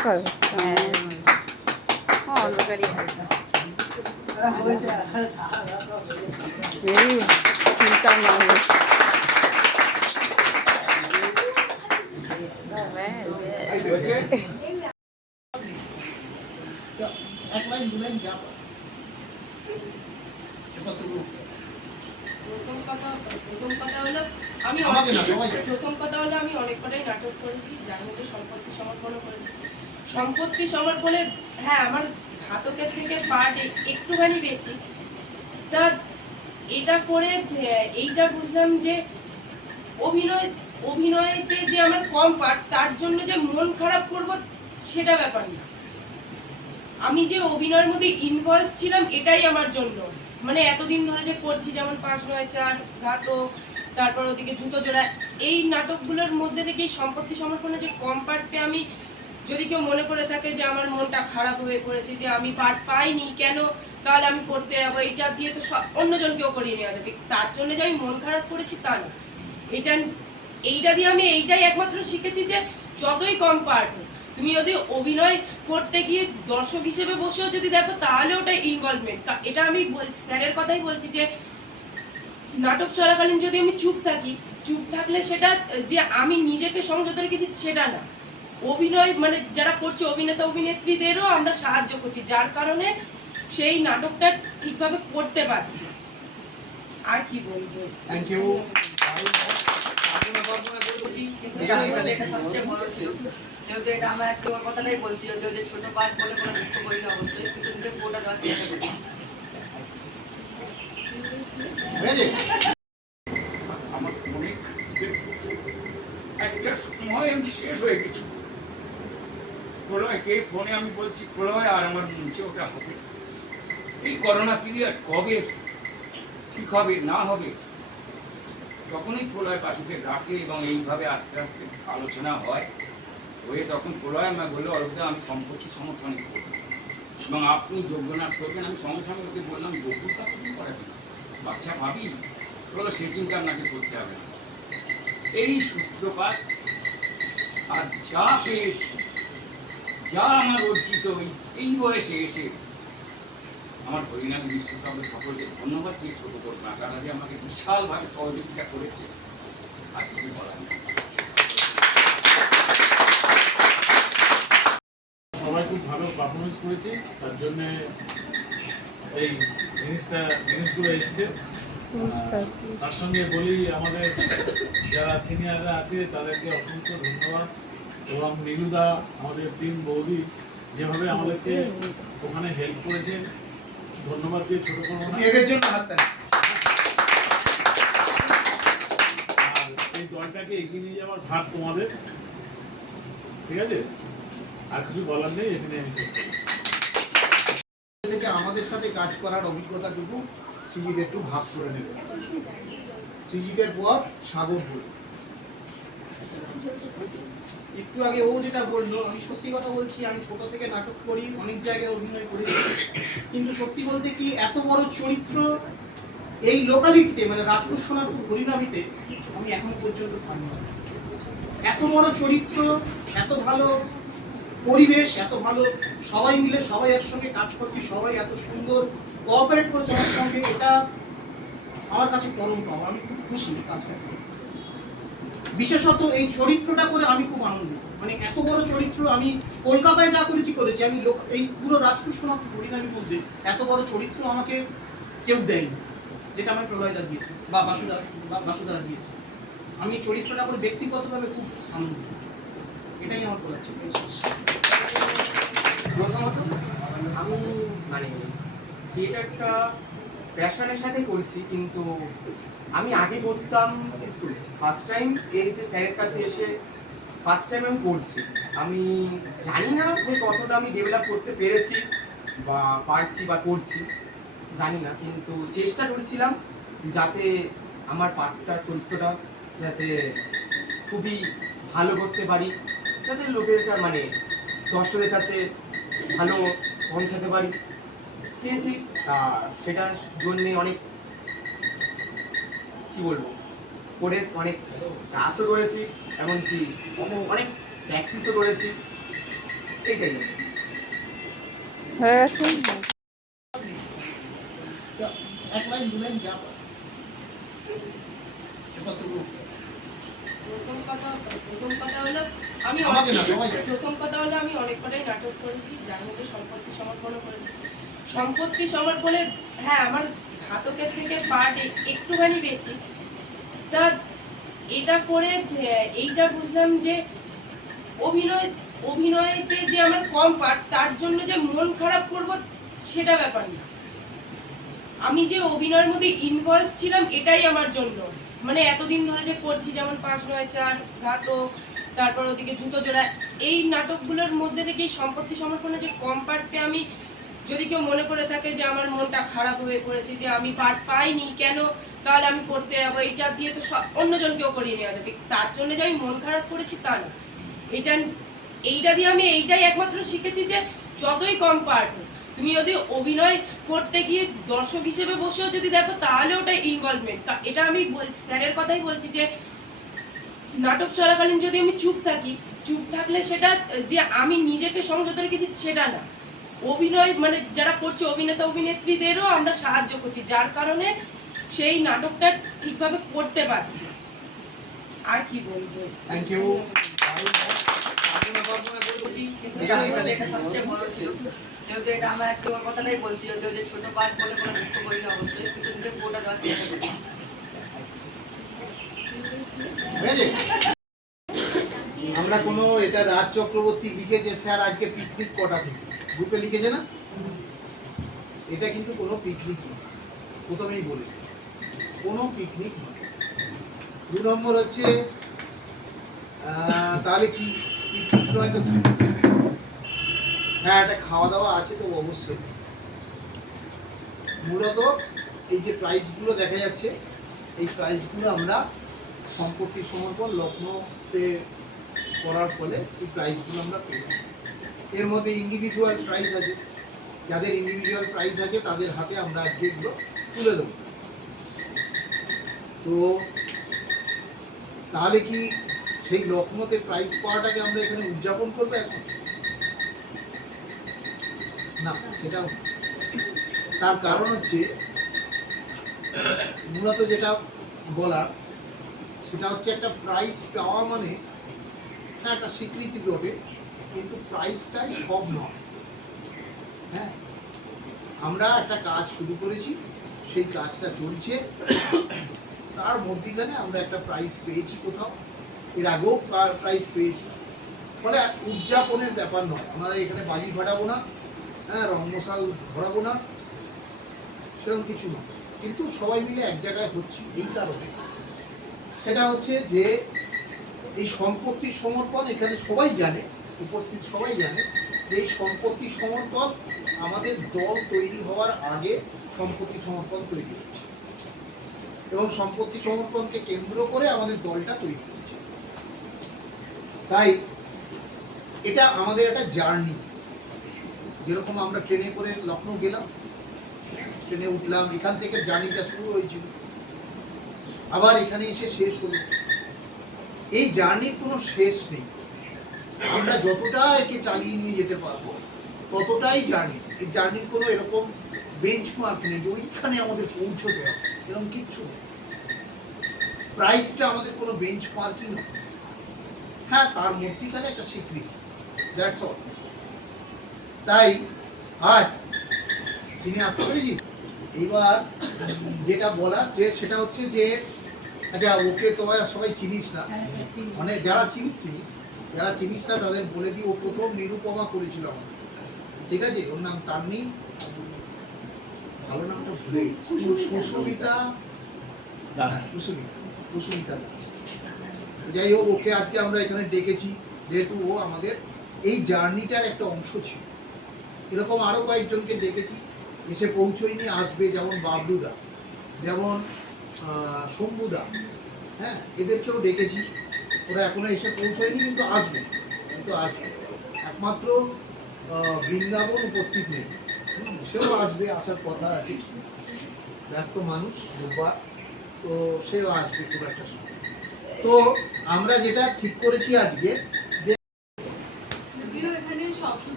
অন্ধকার হচ্ছে। অন্ধকারই আছে। এই চিন্তা মানুষ প্রথম কথা হলো আমি অনেক কটাই নাটক করেছি, যার মধ্যে সম্পত্তি সমর্পণও করেছি। সম্পত্তি সমর্পণে হ্যাঁ আমার ঘাতকের থেকে পার্ট একটুখানি বেশি। তা এটা করে এইটা বুঝলাম যে অভিনয়তে যে আমার কম পার্ট, তার জন্য যে মন খারাপ করব সেটা ব্যাপার না। আমি যে অভিনয়ের মধ্যে ইনভলভ ছিলাম এটাই আমার জন্য, মানে এতদিন ধরে যে করছি, যেমন ৫-৯-৪, ঘাতক, তারপর ওদিকে জুতো জোড়া, এই নাটকগুলোর মধ্যে থেকে সম্পত্তি সমর্পণে যে কম পার্ট পেয়ে আমি, যদি কেউ মনে করে থাকে যে আমার মনটা খারাপ হয়ে পড়েছে যে আমি পার্ট পাইনি কেন, তাহলে আমি করতে যাবো, এইটা দিয়ে তো অন্যজনকেও করিয়ে নেওয়া যাবে, তার জন্য যে আমি মন খারাপ করেছি তা না। এইটা দিয়ে আমি এইটাই একমাত্র শিখেছি যে যতই কম পার্ট হোক, তুমি যদি অভিনয় করতে গিয়ে দর্শক হিসেবে বসেও যদি দেখো তাহলে ওটা ইনভলভমেন্ট। এটা আমি বলছি, স্যারের কথাই বলছি যে নাটক চলাকালীন যদি আমি চুপ থাকলে সেটা যে আমি নিজেকে সংযত রেখেছি সেটা না, অভিনয় মানে যারা করছে অভিনেতা অভিনেত্রীদেরও আমরা সাহায্য করছি, যার কারণে সেই নাটকটা ঠিকভাবে করতে পারছি। আর কি বলবো, থ্যাংক ইউ। যেহেতু এটা আমরা একটু ওর কথাটাই বলছি, যদিও যে ছোট পার্ট বলে কোনো দুঃখ করি না অবশ্যই, কিন্তু যে পুরোটা দেওয়ার চেষ্টা করি। আমার অনেক একটা সময় আমি শেষ হয়ে গেছি। প্রলয়কে ফোনে আমি বলছি প্রলয় আর আমার মঞ্চে ওটা হবে, এই করোনা পিরিয়ড কবে ঠিক হবে না হবে, তখনই প্রলয় বাসুকে ডাকে এবং এইভাবে আস্তে আস্তে আলোচনা হয়, হয়ে তখন প্রলয় আমায় বললো অলোকদা আমি সম্পত্তি সমর্থন করব এবং আপনি যোগ্য না করবেন। আমি সঙ্গে সঙ্গে ওকে বললাম বহুটা তুমি করাবেন, বাচ্চা ভাবি বলো সেই চিন্তা আপনাকে করতে হবে না। এই সূত্রপাত, আর যা পেয়েছি, যা আমার অর্জিত এই বয়সে এসে আমার হরিনামী বিশ্বকাপে সকলকে ধন্যবাদ দিয়ে ছোট করবো না, তারা যে আমাকে বিশালভাবে সহযোগিতা করেছে আর কিছু বলার নেই। সবাই খুব ভালো পারফরমেন্স করেছে, তার জন্যে এই জিনিসগুলো এসছে। তার সঙ্গে বলি আমাদের যারা সিনিয়ররা আছে তাদেরকে অসংখ্য ধন্যবাদ, এবং নীলুদা আমাদের তিন বৌদি যেভাবে আমাদেরকে ওখানে হেল্প করেছেন, ধন্যবাদ দিয়ে ছোট করবো না। এদের জন্য হাতটা। আর এই দলটাকে এগিয়ে নিয়ে যাওয়ার ভাগ তোমাদের, ঠিক আছে? আর কিছু বলার নেই, এখানে আমি থেকে আমাদের সাথে কাজ করার অভিজ্ঞতাটুকু সিজিদের একটু ভাগ করে নেবে। সিজিদের পর সাগর বলবে। একটু আগে ও যেটা বললো, আমি সত্যি কথা বলছি, আমি ছোট থেকে নাটক করি, অনেক জায়গায় অভিনয় করেছি, কিন্তু সত্যি বলতে কি এত বড় চরিত্র এই লোকালিটিতে, মানে রাজপুর সোনারপুর হরিনাভিতে আমি এখনো পর্যন্ত পাইনি। এত বড় চরিত্র, এত ভালো পরিবেশ, এত ভালো সবাই মিলে সবাই একসঙ্গে কাজ করছি, সবাই এত সুন্দর কোঅপারেট করেছে আমার সঙ্গে, এটা আমার কাছে পরম পাওয়া। আমি খুব খুশি কাজটা করে, বিশেষত এই চরিত্রটা করে আমি খুব আনন্দিত। মানে এত বড় চরিত্র আমি কলকাতায় যা করেছি, আমি এই পুরো রাজপুর সোনারপুর হরিনাভির মধ্যে এত বড় চরিত্র আমাকে কেউ দেয়নি, যেটা আমাকে প্রলয়দা দিয়েছে বা বাসুদারা দিয়েছে। আমি চরিত্রটা করে ব্যক্তিগতভাবে খুব আনন্দিত, এটাই আমার বলার ছিল। প্রথমত আমি মানে থিয়েটারটা প্যাশনের সাথে করছি, কিন্তু আমি আগে করতাম স্কুলে। ফার্স্ট টাইম এসে স্যারের কাছে এসে ফার্স্ট টাইম আমি করছি। আমি জানি না যে কতটা আমি ডেভেলপ করতে পেরেছি বা পারছি বা করছি, জানি না, কিন্তু চেষ্টা করেছিলাম যাতে আমার পাঠটা চরিত্রটা যাতে খুবই ভালো করতে পারি, যাতে লোকের মানে দর্শকের কাছে ভালো পৌঁছাতে পারি চেয়েছি। সেটার জন্যে অনেক কি বলবো করে অনেক কাজও করেছি, এমনকি অনেক প্র্যাকটিসও করেছি। এইটাই হয়ে গেছে। এক লাইন দু লাইন যা পারে। এবার তো প্রথম কথা হলো আমি আমাকে না, সবাই জানে। প্রথম কথা হলো আমি অনেক কটাই নাটক করেছি, যার মধ্যে সম্পত্তি সমর্পণও করেছি। সম্পত্তি সমর্পণে হ্যাঁ আমার ঘাতকের থেকে পার্ট একটুখানি বেশি। তা এটা করে এইটা বুঝলাম যে অভিনয়তে যে আমার কম পার্ট, তার জন্য যে মন খারাপ করব সেটা ব্যাপার না। আমি যে অভিনয়ের মধ্যে ইনভলভ ছিলাম এটাই আমার জন্য, মানে এতদিন ধরে যে করছি, যেমন 5-9-4, ঘাতক, তারপর ওদিকে জুতো জোড়া, এই নাটকগুলোর মধ্যে থেকে এই সম্পত্তি সমর্পণে যে কম পার্ট পেয়ে আমি, যদি কেউ মনে করে থাকে যে আমার মনটা খারাপ হয়ে পড়েছে যে আমি পার্ট পাইনি কেন, তাহলে আমি করতে যাবো, এইটা দিয়ে তো অন্যজনকেও করিয়ে নেওয়া যাবে, তার জন্য যে আমি মন খারাপ করেছি তা না। এইটা দিয়ে আমি এইটাই একমাত্র শিখেছি যে যতই কম পার্ট হোক, তুমি যদি অভিনয় করতে গিয়ে দর্শক হিসেবে বসেও যদি দেখো তাহলে ওটা ইনভলভমেন্ট। এটা আমি বলছি, স্যারের কথাই বলছি যে নাটক চলাকালীন যদি আমি চুপ থাকলে সেটা যে আমি নিজেকে সংযত রেখেছি সেটা না, অভিনয় মানে যারা করছে অভিনেতা অভিনেত্রীদেরও আমরা সাহায্য করছি, যার কারণে সেই নাটকটা ঠিকভাবে করতে পারছি। আর কি বলবো, থ্যাংক ইউ। এটা সবচেয়ে বড় ছিল, যেহেতু এটা আমরা একটু ওর কথাটাই বলছি, যদিও যে ছোট পার্ট বলে কোনো দুঃখ করি না অবশ্যই, কিন্তু যে পুরোটা দেওয়ার চেষ্টা করি। আমরা কোনো এটা রাজ চক্রবর্তী লিখেছে স্যার আজকে পিকনিক কটা থেকে গ্রুপে লিখেছে না, এটা কিন্তু কোনো পিকনিক নয়, প্রথমেই বলে কোনো পিকনিক নয়। 2 নম্বর হচ্ছে তাহলে কি পিকনিক নয় তো কি? হ্যাঁ একটা খাওয়া দাওয়া আছে তো অবশ্যই। মূলত এই যে প্রাইজগুলো দেখা যাচ্ছে, এই প্রাইজগুলো আমরা সম্পত্তি সমর্পণ লখনৌতে করার ফলে এই প্রাইজগুলো আমরা পেয়েছি। এর মধ্যে ইন্ডিভিজুয়াল প্রাইজ আছে, যাদের ইন্ডিভিজুয়াল প্রাইজ আছে তাদের হাতে আমরা আজকে এগুলো তুলে দেবো। তো তাহলে কি সেই লখনৌতে প্রাইজ পাওয়াটাকে আমরা এখানে উদযাপন করবো এখন? না, সেটাও না। তার কারণ হচ্ছে মূলত যেটা বলার সেটা হচ্ছে একটা প্রাইজ পাওয়া মানে হ্যাঁ একটা স্বীকৃতি বটে, কিন্তু প্রাইজটাই সব নয়। হ্যাঁ আমরা একটা কাজ শুরু করেছি, সেই কাজটা চলছে, তার মধ্যিখানে আমরা একটা প্রাইজ পেয়েছি কোথাও, এর আগেও প্রাইজ পেয়েছি, ফলে উদযাপনের ব্যাপার নয়। আমরা এখানে বাজি ফাটাবো না, হ্যাঁ রং মশাল ধরাবো না, সেরকম কিছু নয়, কিন্তু সবাই মিলে এক জায়গায় হচ্ছি এই কারণে। সেটা হচ্ছে যে এই সম্পত্তি সমর্পণ এখানে সবাই জানে, উপস্থিত সবাই জানে এই সম্পত্তি সমর্পণ আমাদের দল তৈরি হওয়ার আগে সম্পত্তি সমর্পণ তৈরি হয়েছে, এবং সম্পত্তি সমর্পণকে কেন্দ্র করে আমাদের দলটা তৈরি হয়েছে। তাই এটা আমাদের একটা জার্নি। যেরকম আমরা ট্রেনে করে লখনৌ গেলাম, ট্রেনে উঠলাম, এখান থেকে জার্নিটা শুরু হয়েছিল, আবার এখানে এসে শেষ হলো। এই জার্নির কোনো শেষ নেই, আমরা যতটা একে চালিয়ে নিয়ে যেতে পারবো ততটাই জার্নি। এই জার্নির কোনো এরকম বেঞ্চমার্ক নেই যে ওইখানে আমাদের পৌঁছতে হবে, এরকম কিচ্ছু নেই। প্রাইসটা আমাদের কোনো বেঞ্চমার্কই নয়, হ্যাঁ তার মধ্যিখানে একটা স্বীকৃতি, দ্যাটস অল। তাই আর চিনি আসতে পেরেছিস। এইবার যেটা বলার যে সেটা হচ্ছে যে আচ্ছা ওকে তোমার সবাই চিনিস না, মানে যারা চিনিস, যারা চিনিস না তাদের বলে দিই, ও প্রথম নিরুপমা করেছিল আমাদের, ঠিক আছে? ওর নাম তান্নি, ভালো নামটা ভুলে কুসুমিতা দাস। যাই হোক, ওকে আজকে আমরা এখানে ডেকেছি যেহেতু ও আমাদের এই জার্নিটার একটা অংশ ছিল। এরকম আরও কয়েকজনকে ডেকেছি, এসে পৌঁছয়নি, আসবে, যেমন বাবলুদা, যেমন শম্ভুদা, হ্যাঁ এদেরকেও ডেকেছি, ওরা এখনো এসে পৌঁছয়নি কিন্তু আসবে, একমাত্র বৃন্দাবন উপস্থিত নেই, সেও আসবে, আসার কথা আছে, ব্যস্ত মানুষ রোববার, তো সেও আসবে খুব একটা সময়। তো আমরা যেটা ঠিক করেছি আজকে যে যদিও এখানে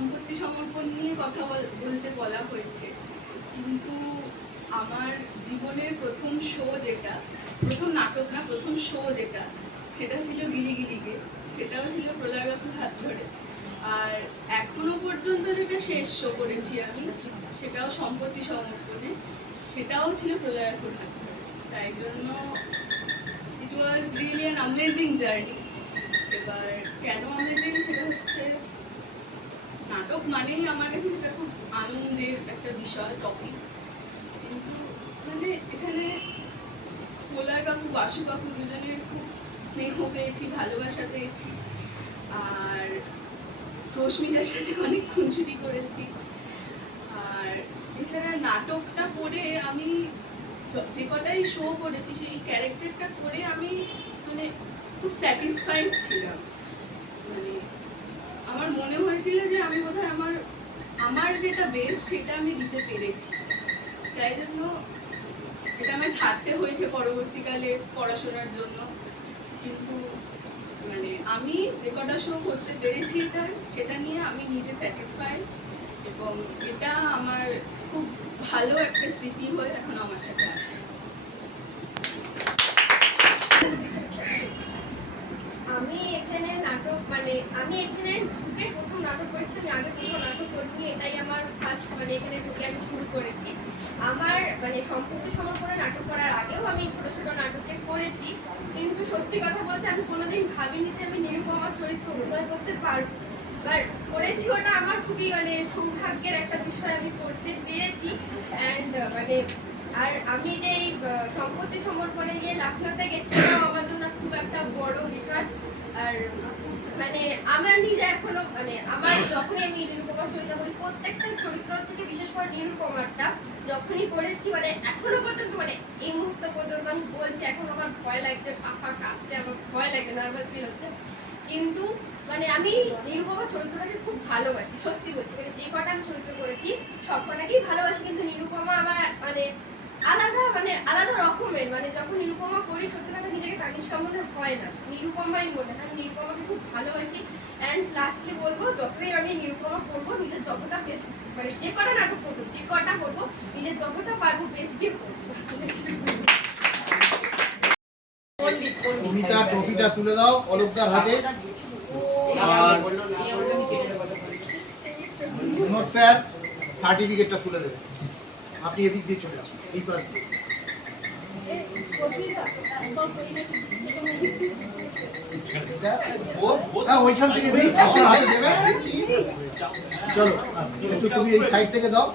সম্পত্তি সমর্পণ নিয়ে কথা বলতে বলা হয়েছে, কিন্তু আমার জীবনের প্রথম শো যেটা, প্রথম নাটক না, প্রথম শো যেটা, সেটা ছিল গিলি গিলিগে, সেটাও ছিল প্রলয় কাকুর হাত ধরে। আর এখনো পর্যন্ত যেটা শেষ শো করেছি আমি, সেটাও সম্পত্তি সমর্পণে, সেটাও ছিল প্রলয় কাকুর হাত ধরে। তাই জন্য it was really an amazing journey. এবার কেন অ্যামেজিং সেটা হচ্ছে, নাটক মানেই আমার কাছে সেটা খুব আনন্দের একটা বিষয়, টপিক, কিন্তু মানে এখানে প্রলয় কাকু, বাসু কাকু দুজনের খুব স্নেহ পেয়েছি, ভালোবাসা পেয়েছি, আর রশ্মিতার সাথে অনেক খুনসুটি করেছি। আর এছাড়া নাটকটা করে আমি যে কটাই শো করেছি, সেই ক্যারেক্টারটা করে আমি মানে খুব স্যাটিসফাইড ছিলাম। মানে আমার মনে হয়েছিল যে আমি বোধহয় আমার যেটা বেস্ট সেটা আমি দিতে পেরেছি। তাই জন্য এটা আমার ছাড়তে হয়েছে পরবর্তীকালে পড়াশোনার জন্য, কিন্তু মানে আমি যে কটা শো করতে পেরেছি সেটা নিয়ে আমি নিজে স্যাটিসফাইড, এবং এটা আমার খুব ভালো একটা স্মৃতি হয়ে এখন আমার সাথে আছে। আমি এখানে নাটক মানে আমি এখানে ঢুকে প্রথম নাটক করেছি, আমি আগে কোনো নাটক করিনি, এটাই আমার ফার্স্ট, মানে এখানে ঢুকে আমি শুরু করেছি। আমার মানে সম্পত্তি সমর্পণে নাটক করার আগেও আমি ছোট ছোট নাটকে করেছি, কিন্তু সত্যি কথা বলতে আমি কোনোদিন ভাবিনি যে আমি নিরুপমার চরিত্র অভিনয় করতে পারবো। এবার করেছি, ওটা আমার খুবই মানে সৌভাগ্যের একটা বিষয়, আমি করতে পেরেছি। অ্যান্ড মানে আর আমি যে এই সম্পত্তি সমর্পণে গিয়ে লখনৌতে গেছি, ওটাও আমার জন্য খুব একটা বড় বিষয়। আর মানে আমার নিজে এখনো মানে আমার যখনই আমি নিরুপমার চরিত্র করি, প্রত্যেকটা চরিত্র থেকে বিশেষ করে নিরুপমারটা যখনই করেছি, মানে এখনো পর্যন্ত মানে এই মুহূর্ত পর্যন্ত আমি বলছি, এখন আমার ভয় লাগছে, পাপা কাঁপছে, আমার ভয় লাগে, নার্ভাস ফিল হচ্ছে, কিন্তু মানে আমি নিরুপমার চরিত্রটাকে খুব ভালোবাসি, সত্যি বলছি। মানে যে কটা আমি চরিত্র করেছি সব কটাকেই ভালোবাসি, কিন্তু নিরুপমা আমার মানে আলাদা রকমের। মানে যখন নিরুপমা করি সত্যি কথা নিজেকে তানিষ্কা মনে হয় না, নিরুপমাই মনে হয়। নিরুপমাকে খুব ভালোবাসি। অ্যান্ড লাস্টলি বলবো, যতদিন আমি নিরুপমা করবো, নিজের যতটা বেস্ট, মানে যে কটা নাটক করবো, যে কটা করবো, নিজের যতটা পারবো বেস্ট দিয়ে করবো। অমিতা ট্রফিটা তুলে দাও অলোকদার হাতে। আর মনোজ স্যার সার্টিফিকেটটা তুলে দেবে। আপনি এদিক দিয়ে চলে আসুন, এই পাশ দিয়ে। হ্যাঁ, ওইখান থেকে দিই, আপনার হাতে দেবেন। চলো, একটু তুমি এই সাইড থেকে দাও।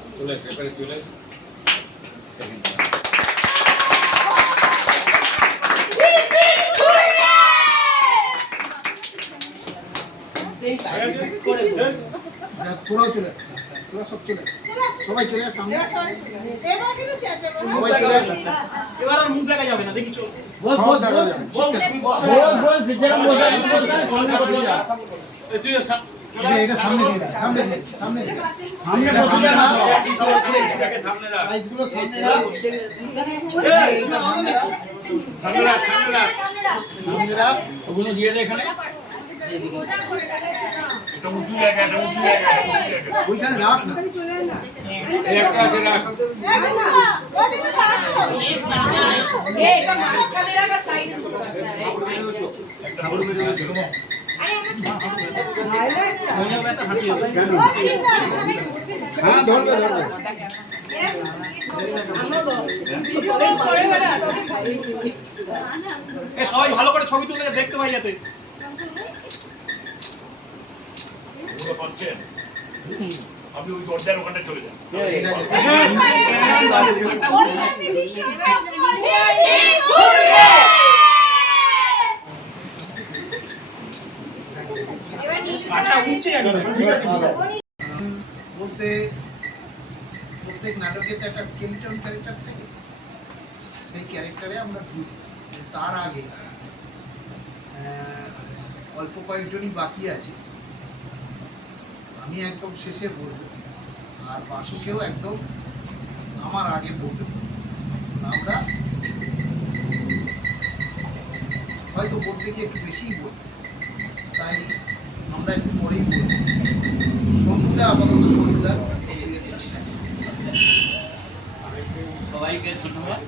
তোরাও চলে, তোরা সব চলে, সবাই চলে সামনে, সবাই চলে। এবার আর মুখ দেখা যাবে না, দেখি চল। বস বস বস বস যেরকম বসা তুই এটা সামনে দিয়ে দে, সামনে দিয়ে, সামনে দিয়ে, সামনে বসে না, প্রাইসগুলো সামনে রাখ, এইটা সামনে রাখ, সামনে রাখ, ওগুলো দিয়ে দে এখানে। এটা উঁচু জায়গা, এটা উঁচু জায়গা, ওইখানে রাখ না। এই একটা আছে রাখ। হ্যাঁ, ধরবে ধরবে। সবাই ভালো করে ছবি তুলে দেখতে পাই যাতে। আপনি ওই দরজার ওখানে চলে যান। বলতে প্রত্যেক নাটকে তো একটা স্কেলিটন ক্যারেক্টার থাকে, সেই ক্যারেক্টারে আমরা ঢুকি। তার আগে অল্প কয়েকজনই বাকি আছে, আমি একদম শেষে বলবো, আর বাসুকেও একদম আমার আগে বলতে পারবো। আমরা হয়তো বলতে গিয়ে একটু বেশিই বলবো, তাই আমরা একটু পরেই বলবো। অসুবিধা আপাতত সুবিধার সবাইকে ধন্যবাদ।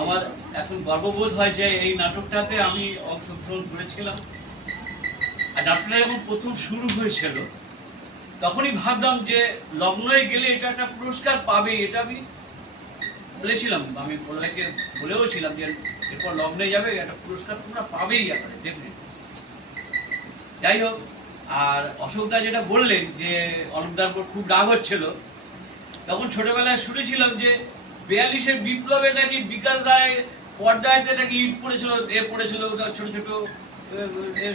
আমার এখন গর্ববোধ হয় যে এই নাটকটাতে আমি অংশগ্রহণ করেছিলাম। আর নাটকটা যখন প্রথম শুরু হয়েছিল তখনই ভাবতাম যে লগ্নয়ে গেলে এটা একটা পুরস্কার পাবে, এটা আমি বলেছিলাম, আমি প্রলয়কে বলেও ছিলাম যে এরপর লগ্নে যাবে, একটা পুরস্কার তোমরা পাবেই এবারে ডেফিনেট। যাই হোক, আর অশোকদা যেটা বললেন যে অলোকদার উপর খুব রাগ হচ্ছিল, তখন ছোটবেলায় শুনেছিলাম যে 42-এর বিপ্লবে নাকি বিকাশ রায় পর্দায় নাকি ইট পড়েছিল, পড়েছিল, ছোট ছোট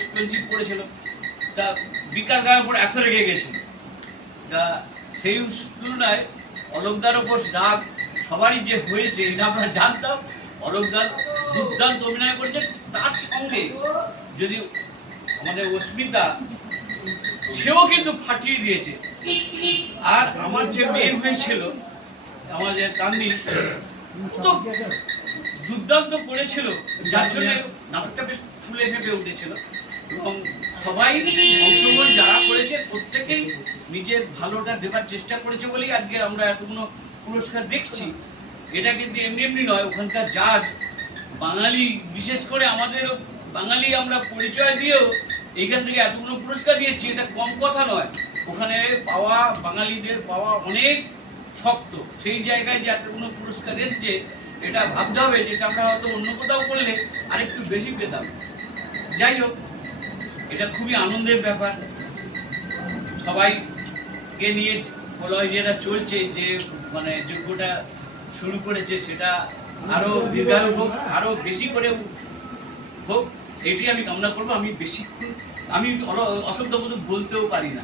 স্পঞ্জি পড়েছিল, তা বিকাশ রায়ের উপর এত রেগে গেছিল। তা সেই তুলনায় অলোকদার ওপর রাগ সবারই যে হয়েছে এটা আমরা জানতাম। অলোকদার দুর্দান্ত অভিনয় করেছেন, তার সঙ্গে যদি আমাদের অস্মিতা, সেও কিন্তু ফাটিয়ে দিয়েছে। আর আমার যে মেয়ে হয়েছিল আমাদের কান্দি, তো দুর্দান্ত করেছিল, যার জন্য নাটকটা বেশ ফুলে ফেপে উঠেছিল। এবং সবাই অংশগ্রহণ যারা করেছে প্রত্যেকেই নিজের ভালোটা দেবার চেষ্টা করেছে বলেই আজকে আমরা এতগুলো পুরস্কার দেখছি। এটা কিন্তু এমনি এমনি নয়, ওখানকার জাজ বাঙালি, বিশেষ করে আমাদের বাঙালি আমরা পরিচয় দিয়েও এইখান থেকে এতগুলো পুরস্কার দিয়েছি, এটা কম কথা নয়। ওখানে পাওয়া, বাঙালিদের পাওয়া অনেক শক্ত। সেই জায়গায় যে এতগুলো পুরস্কার এসছে, এটা ভাবতে হবে যেটা আমরা হয়তো অন্য কোথাও করলে আরেকটু বেশি পেতাম। যাই হোক, এটা খুবই আনন্দের ব্যাপার। সবাইকে নিয়ে প্রলয় যেটা চলছে, যে মানে যজ্ঞটা শুরু করেছে, সেটা আরো দীর্ঘায়ু হোক, আরো বেশি করে হোক, এটি আমি কামনা করবো। আমি বেশিক্ষণ আমি অশব্দ মতো বলতেও পারি না।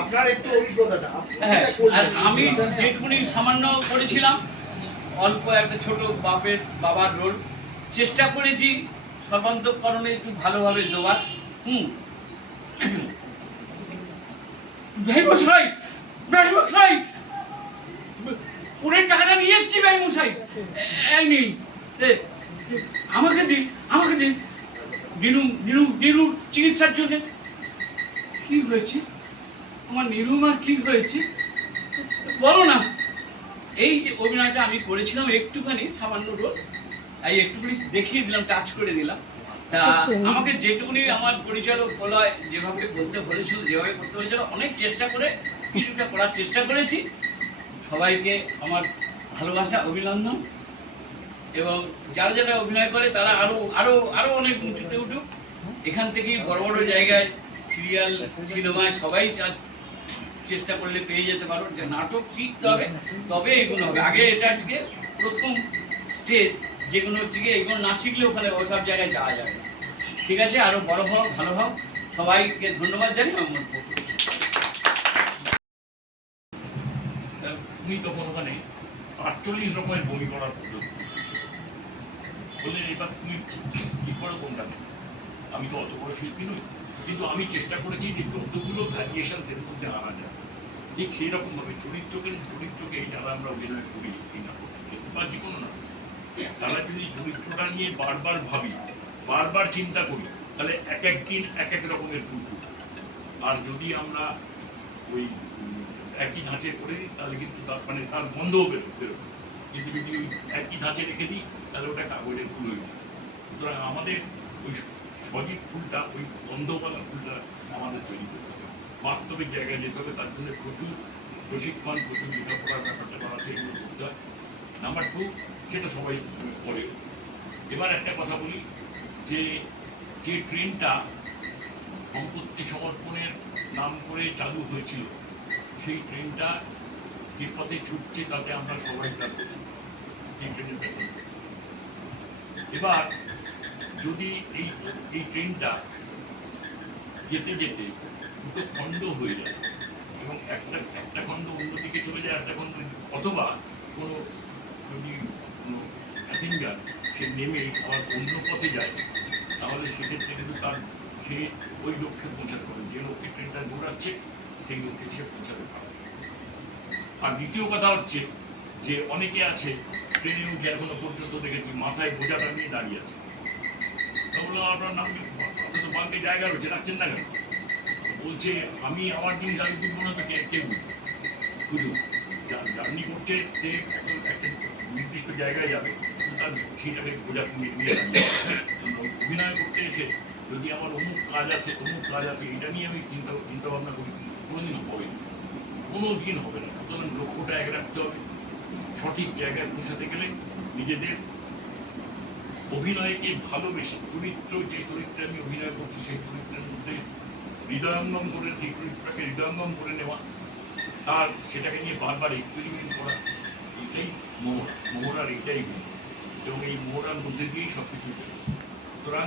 আপনার একটু অভিজ্ঞতাটা, হ্যাঁ, আর আমি যেটুকুনি সামান্য করেছিলাম, অল্প একটা ছোট বাবার রোল চেষ্টা করেছি সর্বান্তকরণে একটু ভালোভাবে দেওয়ার। ভাইমশাই, ভাইমশাই, পুরের টাকাটা নিয়ে এসছি ভাইমশাই, নীল আমাকে দিন, আমাকে দিন, নিরুর চিকিৎসার জন্য। কি হয়েছে আমার নিরুমার, কি হয়েছে বলো না? এই যে অভিনয়টা আমি করেছিলাম একটুখানি সামান্য রোল, এই একটুখানি দেখিয়ে দিলাম, টাচ করে দিলাম। তা আমাকে যেটুকুনি আমার পরিচালক প্রলয় যেভাবে বলতে বলেছিল, যেভাবে করতে হয়েছিল, অনেক চেষ্টা করে কিছুটা করার চেষ্টা করেছি। সবাইকে আমার ভালোবাসা, অভিনন্দন। এবং যারা যারা অভিনয় করে তারা আরো আরো আরো অনেক উঁচুতে উঠুক। এখান থেকেই বড় বড় জায়গায়, সিরিয়াল, সিনেমায় সবাই চেষ্টা করলে পেয়ে যেতে পারো। যে নাটক শিখতে হবে, তবে এগুলো হবে। আগে এটা আজকে প্রথম স্টেজ, যেগুলো হচ্ছে গিয়ে এগুলো না শিখলে ওখানে ওসব জায়গায় যাওয়া যাবে না। ঠিক আছে, আরো বড় হও, ভালো হও। সবাইকে ধন্যবাদ জানি আমার পক্ষ থেকে। তুমি তখন ওখানে 48 রকমের বমি করার পদ্ধতি বলে, এবার তুমি ঠিক করো কোনটা নেই। আমি তো অত বড় শিল্পী নই, কিন্তু আমি চেষ্টা করেছি যে যতগুলো ভ্যারিয়েশন এর মধ্যে আনা যায়, ঠিক সেই রকমভাবে চরিত্রকে যারা আমরা অভিনয় করি এই নাটকে বা যে কোনো নাটক, তারা যদি চরিত্রটা নিয়ে বারবার ভাবি, বারবার চিন্তা করি, তাহলে এক এক দিন এক এক রকমের ফুল ফুটবে। আর যদি আমরা ওই একই ধাঁচে করে দিই, তাহলে কিন্তু তার মানে তার গন্ধও বেরোবে। কিন্তু যদি ওই একই ধাঁচে রেখে দিই, তাহলে ওটা কাগজের ফুল হয়ে যায়। সুতরাং আমাদের ওই সজীব ফুলটা, ওই গন্ধওয়ালা ফুলটা আমাদের তৈরি করতে হবে, বাস্তবিক জায়গায় যেতে হবে। তার জন্য প্রচুর প্রশিক্ষণ, প্রচুর লেখাপড়ার ব্যাপারটা আছে, এগুলো করতে হয়। নাম্বার 2, সেটা সবাই করে। এবার একটা কথা বলি, যে ট্রেনটা সম্পত্তি সমর্পণের নাম করে চালু হয়েছিল, সেই ট্রেনটা যে পথে ছুটছে তাতে আমরা সবাই তার এই ট্রেনের পেছন। এবার যদি এই ট্রেনটা যেতে যেতে দুটো খণ্ড হয়ে যায়, এবং একটা খণ্ড অন্যদিকে চলে যায়, একটা খণ্ড, অথবা কোনো যদি কোনো প্যাসেঞ্জার সে নেমে আবার অন্য পথে যায়, তাহলে সেক্ষেত্রে কিন্তু সে ওই লক্ষ্যে পৌঁছাতে পারে, যে লক্ষ্যে ট্রেনটা দৌড়াচ্ছে সেই লক্ষ্যে সে পৌঁছাতে পারে। আর দ্বিতীয় কথা হচ্ছে যে অনেকে আছে ট্রেনে উঠে এখনো পর্যন্ত দেখেছি মাথায় বোঝাটা নিয়ে দাঁড়িয়ে আছে। তো বললো আপনার নাম, আপনি তো বাঙ্কে জায়গা রয়েছে, রাখছেন না কেন? বলছে আমি আমার জিনিস আমি বুঝবো না, তো কে বুঝুন জার্নি করছে, সে একটা নির্দিষ্ট জায়গায় যাবে, তার সেইটাকে বোঝা নিয়ে অভিনয় করতে এসে যদি আমার অমুক কাজ আছে এটা নিয়ে আমি চিন্তা ভাবনা করি, কোনোদিনও হবে না, কোনো দিন হবে না। সুতরাং লক্ষ্যটা এক রাখতে হবে। সঠিক জায়গায় পৌঁছাতে গেলে নিজেদের অভিনয়কে ভালোবেসে, যে চরিত্রে আমি অভিনয় করছি সেই চরিত্রের মধ্যে হৃদয়ঙ্গম করে, সেই চরিত্রটাকে হৃদয়ঙ্গম করে নেওয়া, আর সেটাকে নিয়ে বারবার এক্সপেরিমেন্ট করা, এটাই মোহরার এটাই গুণ, এবং এই মোহরার মধ্যে দিয়েই সব কিছু চলে। সুতরাং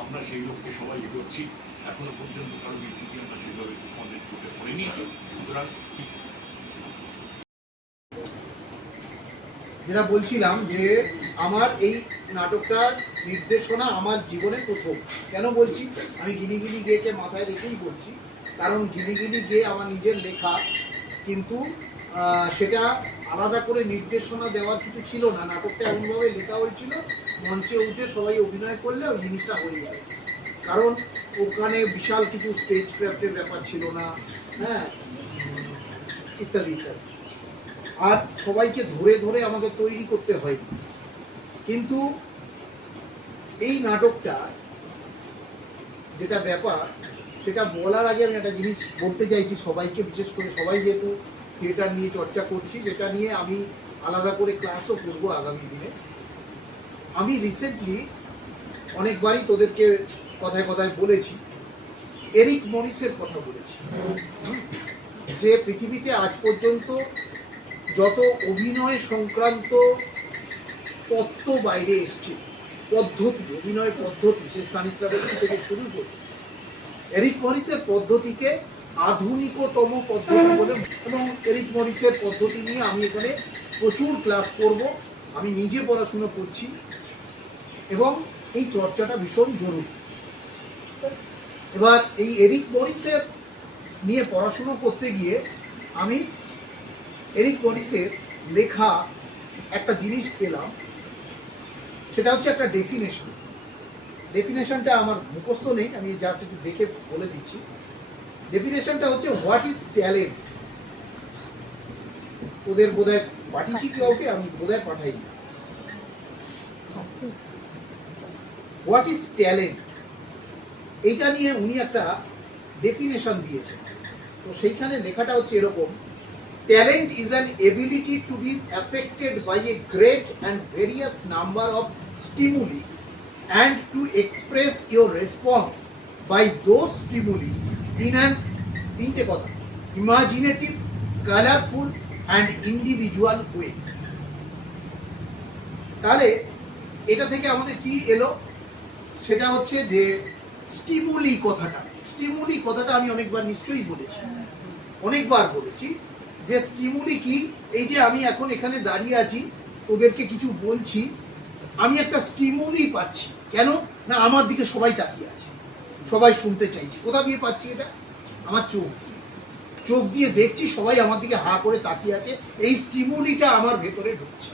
আমরা সেই লক্ষ্যে সবাই এগোচ্ছি। এখনো পর্যন্ত কারো বিচ্যুতি আমরা সেইভাবে আমাদের চোখে পড়েনি। সুতরাং যেটা বলছিলাম যে আমার এই নাটকটার নির্দেশনা আমার জীবনে প্রথম। কেন বলছি? আমি গিলি গিলি গেকে মাথায় রেখেই বলছি, কারণ গিলি গিলি গে আমার নিজের লেখা, কিন্তু সেটা আলাদা করে নির্দেশনা দেওয়ার কিছু ছিল না। নাটকটা এমনভাবে লেখা হয়েছিল, মঞ্চে উঠে সবাই অভিনয় করলে ওই জিনিসটা হয়ে যাবে। কারণ ওখানে বিশাল কিছু স্টেজ ক্রাফটের ব্যাপার ছিল না, হ্যাঁ, ইত্যাদি ইত্যাদি। আর সবাইকে ধরে ধরে আমাকে তৈরি করতে হয়নি। কিন্তু এই নাটকটা যেটা ব্যাপার, সেটা বলার আগে আমি একটা জিনিস বলতে চাইছি সবাইকে, বিশেষ করে সবাই যেহেতু থিয়েটার নিয়ে চর্চা করছি, সেটা নিয়ে আমি আলাদা করে ক্লাসও করবো আগামী দিনে। আমি রিসেন্টলি অনেকবারই তোদেরকে কথায় কথায় বলেছি, এরিক মরিসের কথা বলেছি, যে পৃথিবীতে আজ পর্যন্ত যত অভিনয় সংক্রান্ত তত্ত্ব বাইরে এসছে, পদ্ধতি, অভিনয় পদ্ধতি, সে স্থানিস্লাভস্কি থেকে শুরু করে এরিক মরিসের পদ্ধতিকে আধুনিকতম পদ্ধতি বলে, এবং এরিক মরিসের পদ্ধতি নিয়ে আমি এখানে প্রচুর ক্লাস করব। আমি নিজে পড়াশুনো করছি এবং এই চর্চাটা ভীষণ জরুরি। এবার এই এরিক মরিসের নিয়ে পড়াশুনো করতে গিয়ে আমি এরিক মরিসের লেখা একটা জিনিস পেলাম, সেটা হচ্ছে একটা ডেফিনেশন। ডেফিনেশনটা আমার মুখস্থ নেই, আমি জাস্ট একটু দেখে বলে দিচ্ছি। ডেফিনেশনটা হচ্ছে হোয়াট ইজ ট্যালেন্ট। ওদের বোধহয় পাঠিয়েছি কাউকে, আমি বোধহয় পাঠাইনি। হোয়াট ইজ ট্যালেন্ট, এইটা নিয়ে উনি একটা ডেফিনেশন দিয়েছেন। তো সেইখানে লেখাটা হচ্ছে এরকম: talent is an ability to be affected by a great and various number of stimuli and to express your response by those stimuli in an imaginative, colorful and individual way. তাহলে এটা থেকে আমাদের কি এলো? সেটা হচ্ছে যে স্টিমুলি কথাটা আমি অনেকবার নিশ্চয়ই বলেছি, অনেকবার বলেছি যে স্টিমুলি কি। এই যে আমি এখন এখানে দাঁড়িয়ে আছি, ওদেরকে কিছু বলছি, আমি একটা স্টিমুলি পাচ্ছি। কেন না? আমার দিকে সবাই তাকিয়ে আছে, সবাই শুনতে চাইছে। কোথা দিয়ে পাচ্ছি এটা? আমার চোখ দিয়ে দেখছি, সবাই আমার দিকে হা করে তাকিয়ে আছে। এই স্টিমুলিটা আমার ভেতরে ঢুকছে।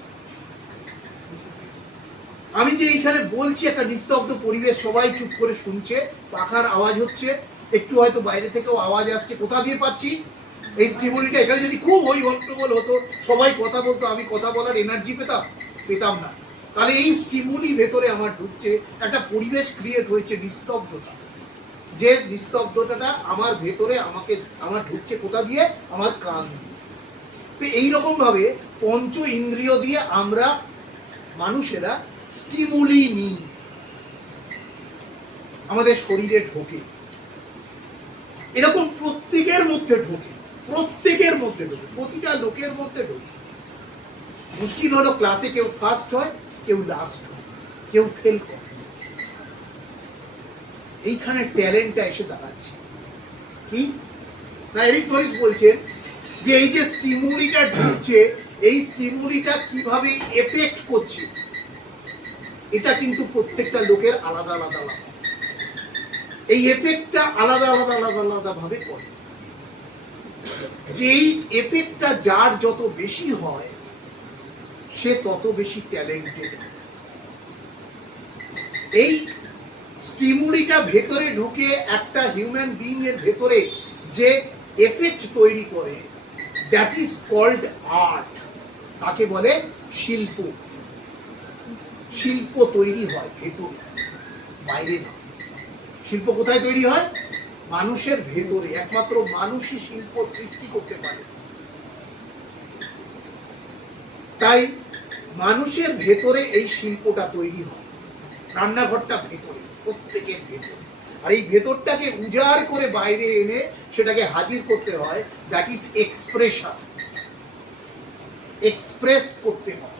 আমি যে এইখানে বলছি, একটা নিস্তব্ধ পরিবেশ, সবাই চুপ করে শুনছে, পাখার আওয়াজ হচ্ছে, একটু হয়তো বাইরে থেকেও আওয়াজ আসছে। কোথা দিয়ে পাচ্ছি? এই স্টিমুলিটা। এখানে যদি খুব হই হট্টগোল হতো, সবাই কথা বলতো, আমি কথা বলার এনার্জি পেতাম না। তাহলে এই স্টিমুলি ভেতরে আমার ঢুকছে, একটা পরিবেশ ক্রিয়েট হয়েছে, নিস্তব্ধতা। যে নিস্তব্ধতাটা আমার ভেতরে আমার ঢুকছে কোথা দিয়ে? আমার কান দিয়ে। তো এইরকম ভাবে পঞ্চ ইন্দ্রিয় দিয়ে আমরা মানুষেরা স্টিমুলি নিই, আমাদের শরীরে ঢোকে। এরকম প্রত্যেকের মধ্যে ঢোকে, প্রতিটা লোকের মধ্যে ঢোকে। মুশকিল হলো ক্লাসে কেউ ফার্স্ট হয়, কেউ লাস্ট হয়, কেউ ফেল করে। এইখানে ট্যালেন্টটা এসে দাঁড়াচ্ছে কি না? এরিক মরিস বলছেন যে এই যে স্টিমুলিটা ঢুকছে, এই স্টিমুলিটা কিভাবে এফেক্ট করছে, এটা কিন্তু প্রত্যেকটা লোকের আলাদা আলাদা। এই এফেক্টটা আলাদা ভাবে করে। যেই এফেক্টটা যার যত বেশি হয়, সে তত বেশি ট্যালেন্টেড। এই স্টিমুলিটা ভেতরে ঢুকে একটা হিউম্যান বিইং এর ভেতরে যে এফেক্ট তৈরি করে, দ্যাট ইজ কল্ড আর্ট। তাকে বলে শিল্প। শিল্প তৈরি হয় ভেতরে, বাইরে না। শিল্প কোথায় তৈরি হয়? মানুষের ভেতরে। একমাত্র মানুষই শিল্প সৃষ্টি করতে পারে। তাই মানুষের ভেতরে এই শিল্পটা তৈরি হয়, রান্নাঘরটা ভেতরে, প্রত্যেকের ভেতরে। আর এই ভেতরটাকে উজাড় করে বাইরে এনে সেটাকে হাজির করতে হয়, দ্যাট ইজ এক্সপ্রেশন। এক্সপ্রেস করতে হয়।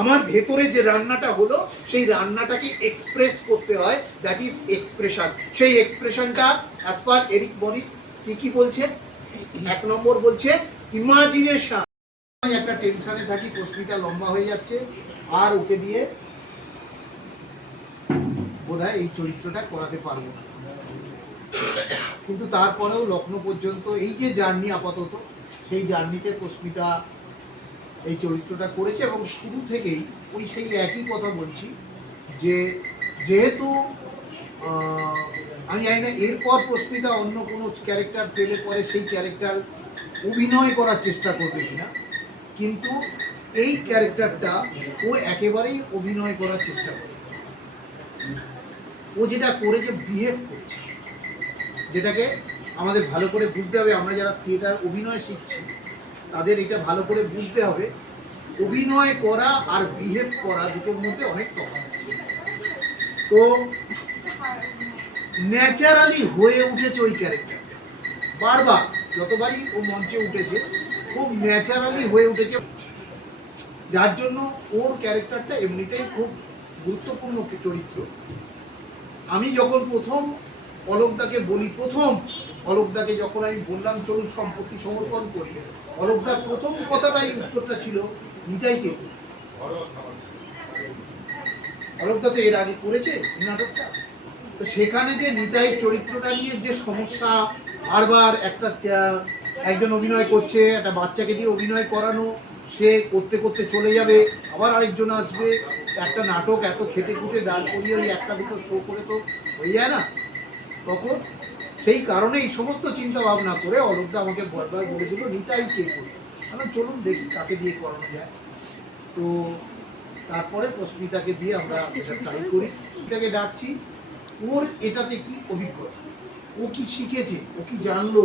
আমার ভেতরে যে রান্নাটা হলো সেই রান্নাটাকে এক্সপ্রেস করতে হয়, দ্যাট ইজ এক্সপ্রেশন। সেই এক্সপ্রেশনটা অ্যাজ পার এরিক মরিস কি বলছে? 1 নম্বর বলছে ইমাজিনেশন। আমি একটা টেনশনে থাকি, প্রশ্নটা লম্বা হয়ে যাচ্ছে, আর ওকে দিয়ে বোধহয় এই চরিত্রটা করাতে পারবো না। কিন্তু তারপরেও লখনৌ পর্যন্ত এই যে জার্নি, আপাতত সেই জার্নিতে প্রস্মিতা এই চরিত্রটা করেছে। এবং শুরু থেকেই ওই সেই একই কথা বলছি যে যেহেতু আমি জানি না এরপর প্রস্মিতা অন্য কোনো ক্যারেক্টার পেলে পরে সেই ক্যারেক্টার অভিনয় করার চেষ্টা করবে কিনা, কিন্তু এই ক্যারেক্টারটা ও একেবারেই অভিনয় করার চেষ্টা করে। ও যেটা করেছে, বিহেভ করেছে, যেটাকে আমাদের ভালো করে বুঝতে হবে। আমরা যারা থিয়েটার অভিনয় শিখছি তাদের এটা ভালো করে বুঝতে হবে, অভিনয় করা আর বিহেভ করা দুটোর মধ্যে অনেক তফাৎ আছে। তো ন্যাচারালি হয়ে উঠেছে ওই ক্যারেক্টার, বারবার যতবারই ও মঞ্চে উঠেছে খুব ন্যাচারালি হয়ে উঠেছে, যার জন্য ওর ক্যারেক্টারটা এমনিতেই খুব গুরুত্বপূর্ণ চরিত্র। আমি যখন প্রথম অলোকদাকে বলি, প্রথম অলোকদাকে যখন আমি বললাম চলুন সম্পত্তি সমর্পণ করি, অলোকদার প্রথম কথাটাই উত্তরটা ছিল নিতাইকে। অলোকদা তো এর আগে করেছে নাটকটা, তো সেখানে যে নিতাইয়ের চরিত্রটা নিয়ে যে সমস্যা, বারবার একজন অভিনয় করছে, একটা বাচ্চাকে দিয়ে অভিনয় করানো, সে করতে করতে চলে যাবে, আবার আরেকজন আসবে, একটা নাটক এত খেটে খুঁটে দাঁড় করিয়ে ওই একটা দুটো শো করে তো হয়ে যায় না। তখন সেই কারণে এই সমস্ত চিন্তা ভাবনা করে অলোকদা আমাকে বারবার বলেছিল নিতাই কে করবে, কারণ চলুন দেখি কাকে দিয়ে করানো যায়। তো তারপরে প্রস্মিতাকে দিয়ে আমরা এটা ট্রাই করি, এটাকে ডাকছি। ওর এটাতে কি অভিজ্ঞতা, ও কি শিখেছে, ও কি জানলো,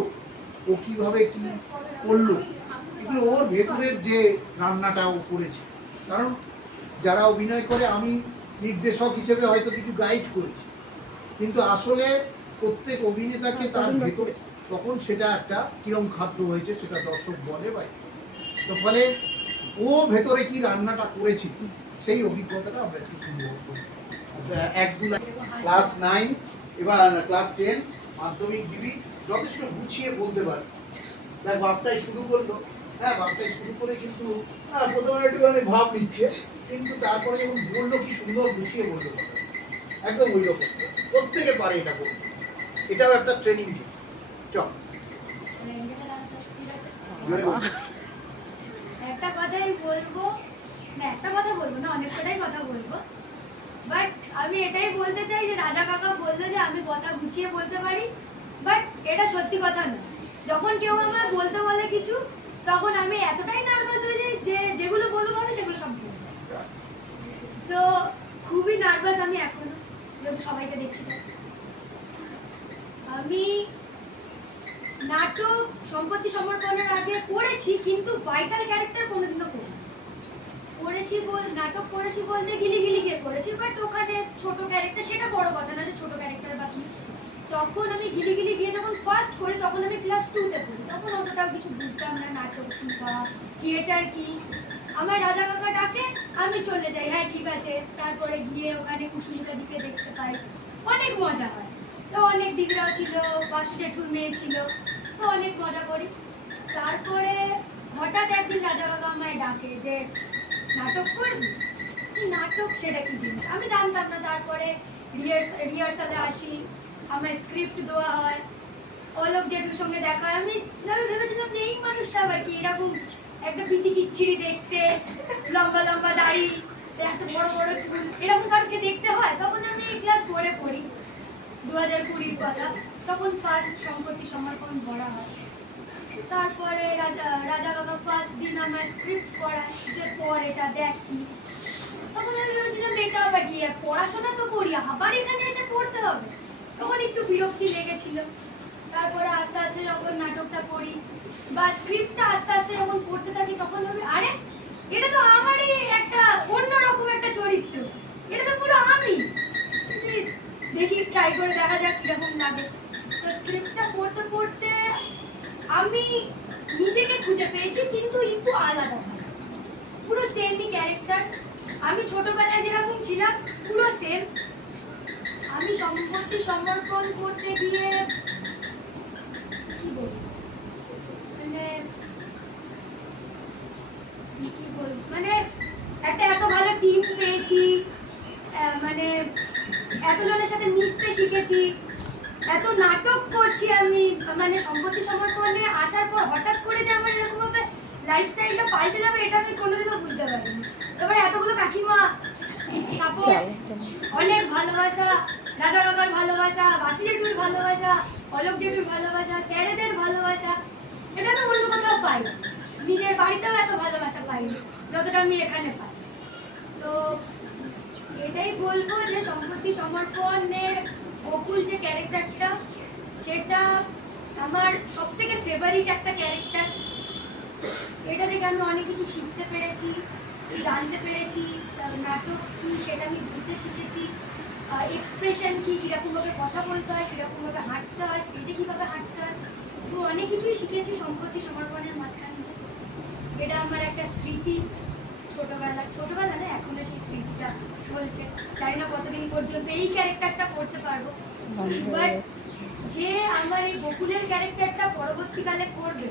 ও কিভাবে কি করলো, এগুলো ওর ভেতরের যে রান্নাটা ও করেছে। কারণ যারা অভিনয় করে, আমি নির্দেশক হিসেবে হয়তো কিছু গাইড করেছি, কিন্তু আসলে প্রত্যেক অভিনেতাকে তার ভেতরে তখন সেটা একটা কিরম খাদ্য হয়েছে সেটা দর্শক বলে ভাই। তো ফলে ও ভেতরে কি রান্নাটা করেছে সেই অভিজ্ঞতাটা আমরা একটু সুন্দর করি। 1-2 ক্লাস 9 এবার ক্লাস 10 মাধ্যমিক দিবি, যথেষ্ট গুছিয়ে বলতে পারে। তার বাপটাই শুরু করলো, হ্যাঁ বাপটাই শুরু করে কিন্তু প্রথমে একটুখানি ভাব নিচ্ছে, কিন্তু তারপরে যখন বললো কি সুন্দর গুছিয়ে বললো, একদম ওই রকম প্রত্যেকে পারে এটা করতে। এটাও একটা ট্রেনিং দিই। চল একটা কথাই বলবো না, একটা কথা বলবো না, অনেক কটাই কথা বলবো, বাট আমি এটাই বলতে চাই যে রাজা কাকা বললো যে আমি কথা গুছিয়ে বলতে পারি, বাট এটা সত্যি কথা না। যখন কেউ আমার বলতে বলে কিছু, তখন আমি এতটাই নার্ভাস হয়ে যাই যে যেগুলো বলবো আমি সেগুলো সব বলবো। তো খুবই নার্ভাস আমি এখনো, যদি সবাইকে দেখছি। আমি নাটক সম্পত্তি সমর্পণের আগে করেছি, কিন্তু ভাইটাল ক্যারেক্টার কোনোদিনও করেছি নাটক করেছি বলতে গিলি গিয়ে করেছি, বাট ওখানে ছোট ক্যারেক্টার, সেটা বড় কথা না যে ছোট ক্যারেক্টার বাকি। তখন আমি গিলি গিয়ে যখন ফার্স্ট করি তখন আমি ক্লাস 2-তে পড়ি, তখন অতটাও কিছু বুঝতাম না নাটক কি বা থিয়েটার কি। আমার রাজা কাকা ডাকে, আমি চলে যাই, হ্যাঁ ঠিক আছে। তারপরে গিয়ে ওখানে কুসুমিতা দিকে দেখতে পাই, অনেক মজা হয়। তো অনেক দিদিরাও ছিল, বাসু জেঠুর মেয়ে ছিল, তো অনেক মজা করি। তারপরে হঠাৎ একদিন রাজা কাকা আমায় ডাকে যে নাটক করবি। নাটক সেটা কি জিনিস আমি জানতাম না। তারপরে রিহার্সালে আসি, আমায় স্ক্রিপ্ট দেওয়া হয়, অলোক জেঠুর সঙ্গে দেখা হয়। আমি ভেবেছিলাম যে এই মানুষটা আবার কি এরকম একটা পিতি কিচ্ছিরি দেখতে, লম্বা লম্বা দাড়ি, এত বড় বড় চুল এরকম কারোকে দেখতে হয়। তখন আমি ক্লাস 4-এ পড়ি, 2020 কথা। তখন ফার্স্ট সম্পত্তি সমর্পণ করা হয়। তারপরে রাজা কাকা ফার্স্ট দিন আমার স্ক্রিপ্ট পড়ায় যে পড় এটা দেখ কি। তখন আমি ভেবেছিলাম এটা আবার কি, পড়াশোনা তো করি আবার এখানে এসে পড়তে হবে। তখন একটু বিরক্তি লেগেছিল। তারপরে আস্তে আস্তে যখন নাটকটা পড়ি বা স্ক্রিপ্টটা আস্তে আস্তে যখন পড়তে থাকি তখন ভাবি আরে এটা তো আমারই একটা অন্যরকম একটা চরিত্র, এটা তো পুরো আমি। দেখি ট্রাই করে দেখা যাক কিরকম লাগে। তো স্ক্রিপ্টটা পড়তে পড়তে আমি নিজেকে খুঁজে পেয়েছি, কিন্তু একটু আলাদা হয়, পুরো সেমই ক্যারেক্টার। আমি ছোটবেলায় যেরকম ছিলাম পুরো সেম। আমি সম্পত্তি সমর্পণ করতে গিয়ে কি বলবো, মানে একটা এত ভালো টিম পেয়েছি, মানে এতজনের সাথে মিশতে শিখেছি, এত নাটক করছি আমি। মানে সম্পত্তি সমর্পণে আসার পর হঠাৎ করে যে আমার এরকম ভাবে লাইফস্টাইলটা পাল্টে যাবে এটা আমি কোনোদিনও বুঝতে পারিনি। তারপরে এতগুলো কাকিমা সাপোর্ট, অনেক ভালোবাসা, রাজা কাকার ভালোবাসা, বাসু জেঠুর ভালোবাসা, অলোক জেঠুর ভালোবাসা, স্যারেদের ভালোবাসা, এটা আমি অন্য কোথাও পাই। নিজের বাড়িতেও এত ভালোবাসা পাইনি যতটা আমি এখানে পাই। তো এটাই বলবো যে সম্পত্তি সমর্পণের গোকুল যে ক্যারেক্টারটা সেটা আমার সব থেকে ফেভারিট একটা ক্যারেক্টার। এটা থেকে আমি অনেক কিছু শিখতে পেরেছি, জানতে পেরেছি, নাটক কী সেটা আমি বুঝতে শিখেছি, এক্সপ্রেশন কী, কীরকমভাবে কথা বলতে হয়, কীরকমভাবে হাঁটতে হয়, স্টেজে কীভাবে হাঁটতে হয়, এবং অনেক কিছুই শিখেছি সম্পত্তি সমর্পণের মাঝখানে। এটা আমার একটা স্মৃতি, ছোটবেলা না এখনো সেই স্মৃতিটা চলছে। জানি না কতদিন পর্যন্ত এই ক্যারেক্টারটা করতে পারবো, বাট যে আমার এই গোকুলের ক্যারেক্টারটা পরবর্তীকালে করবে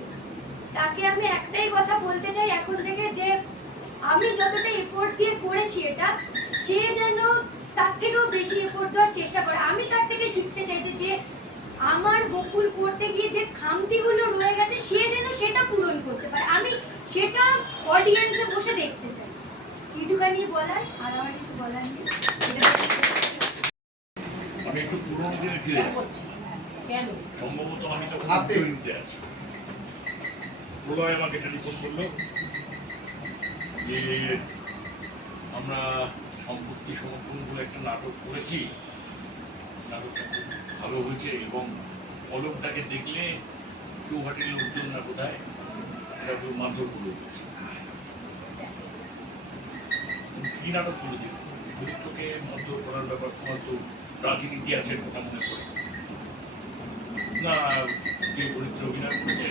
তাকে আমি একটাই কথা বলতে চাই এখন থেকে, যে আমি যতটা এফোর্ট দিয়ে করেছি এটা, সে যেন তার থেকেও বেশি এফোর্ট দেওয়ার চেষ্টা করে। আমি তার থেকে শিখতে চাইছি যে আমার গোকুল করতে গিয়ে যে খামতিগুলো রয়ে গেছে সে যেন সেটা পূরণ করতে পারে, আমি সেটা অডিয়েন্সে বসে দেখতে চাই। এইটুখানি বলার, আর আমার কিছু বলার নেই। আমি একটু পুরোনো দিনে ফিরে যাব। সম্ভবত আমি তখন উচ্চইতে আছি। প্রলয় আমাকে টেলিফোন করলো যে আমরা সম্পত্তি সমর্পণ বলে একটা নাটক করেছি, নাটকটা খুব ভালো হয়েছে এবং অলোকটাকে দেখলে চৌহাটির লোকজন না কোথায় এটা খুব মারধর করে দিয়েছে। কি নাটক করেছে? চরিত্রকে মারধর করার ব্যাপার তোমার তো প্রাচীন ইতিহাসের কথা মনে পড়ে না? যে চরিত্র অভিনয় করেছে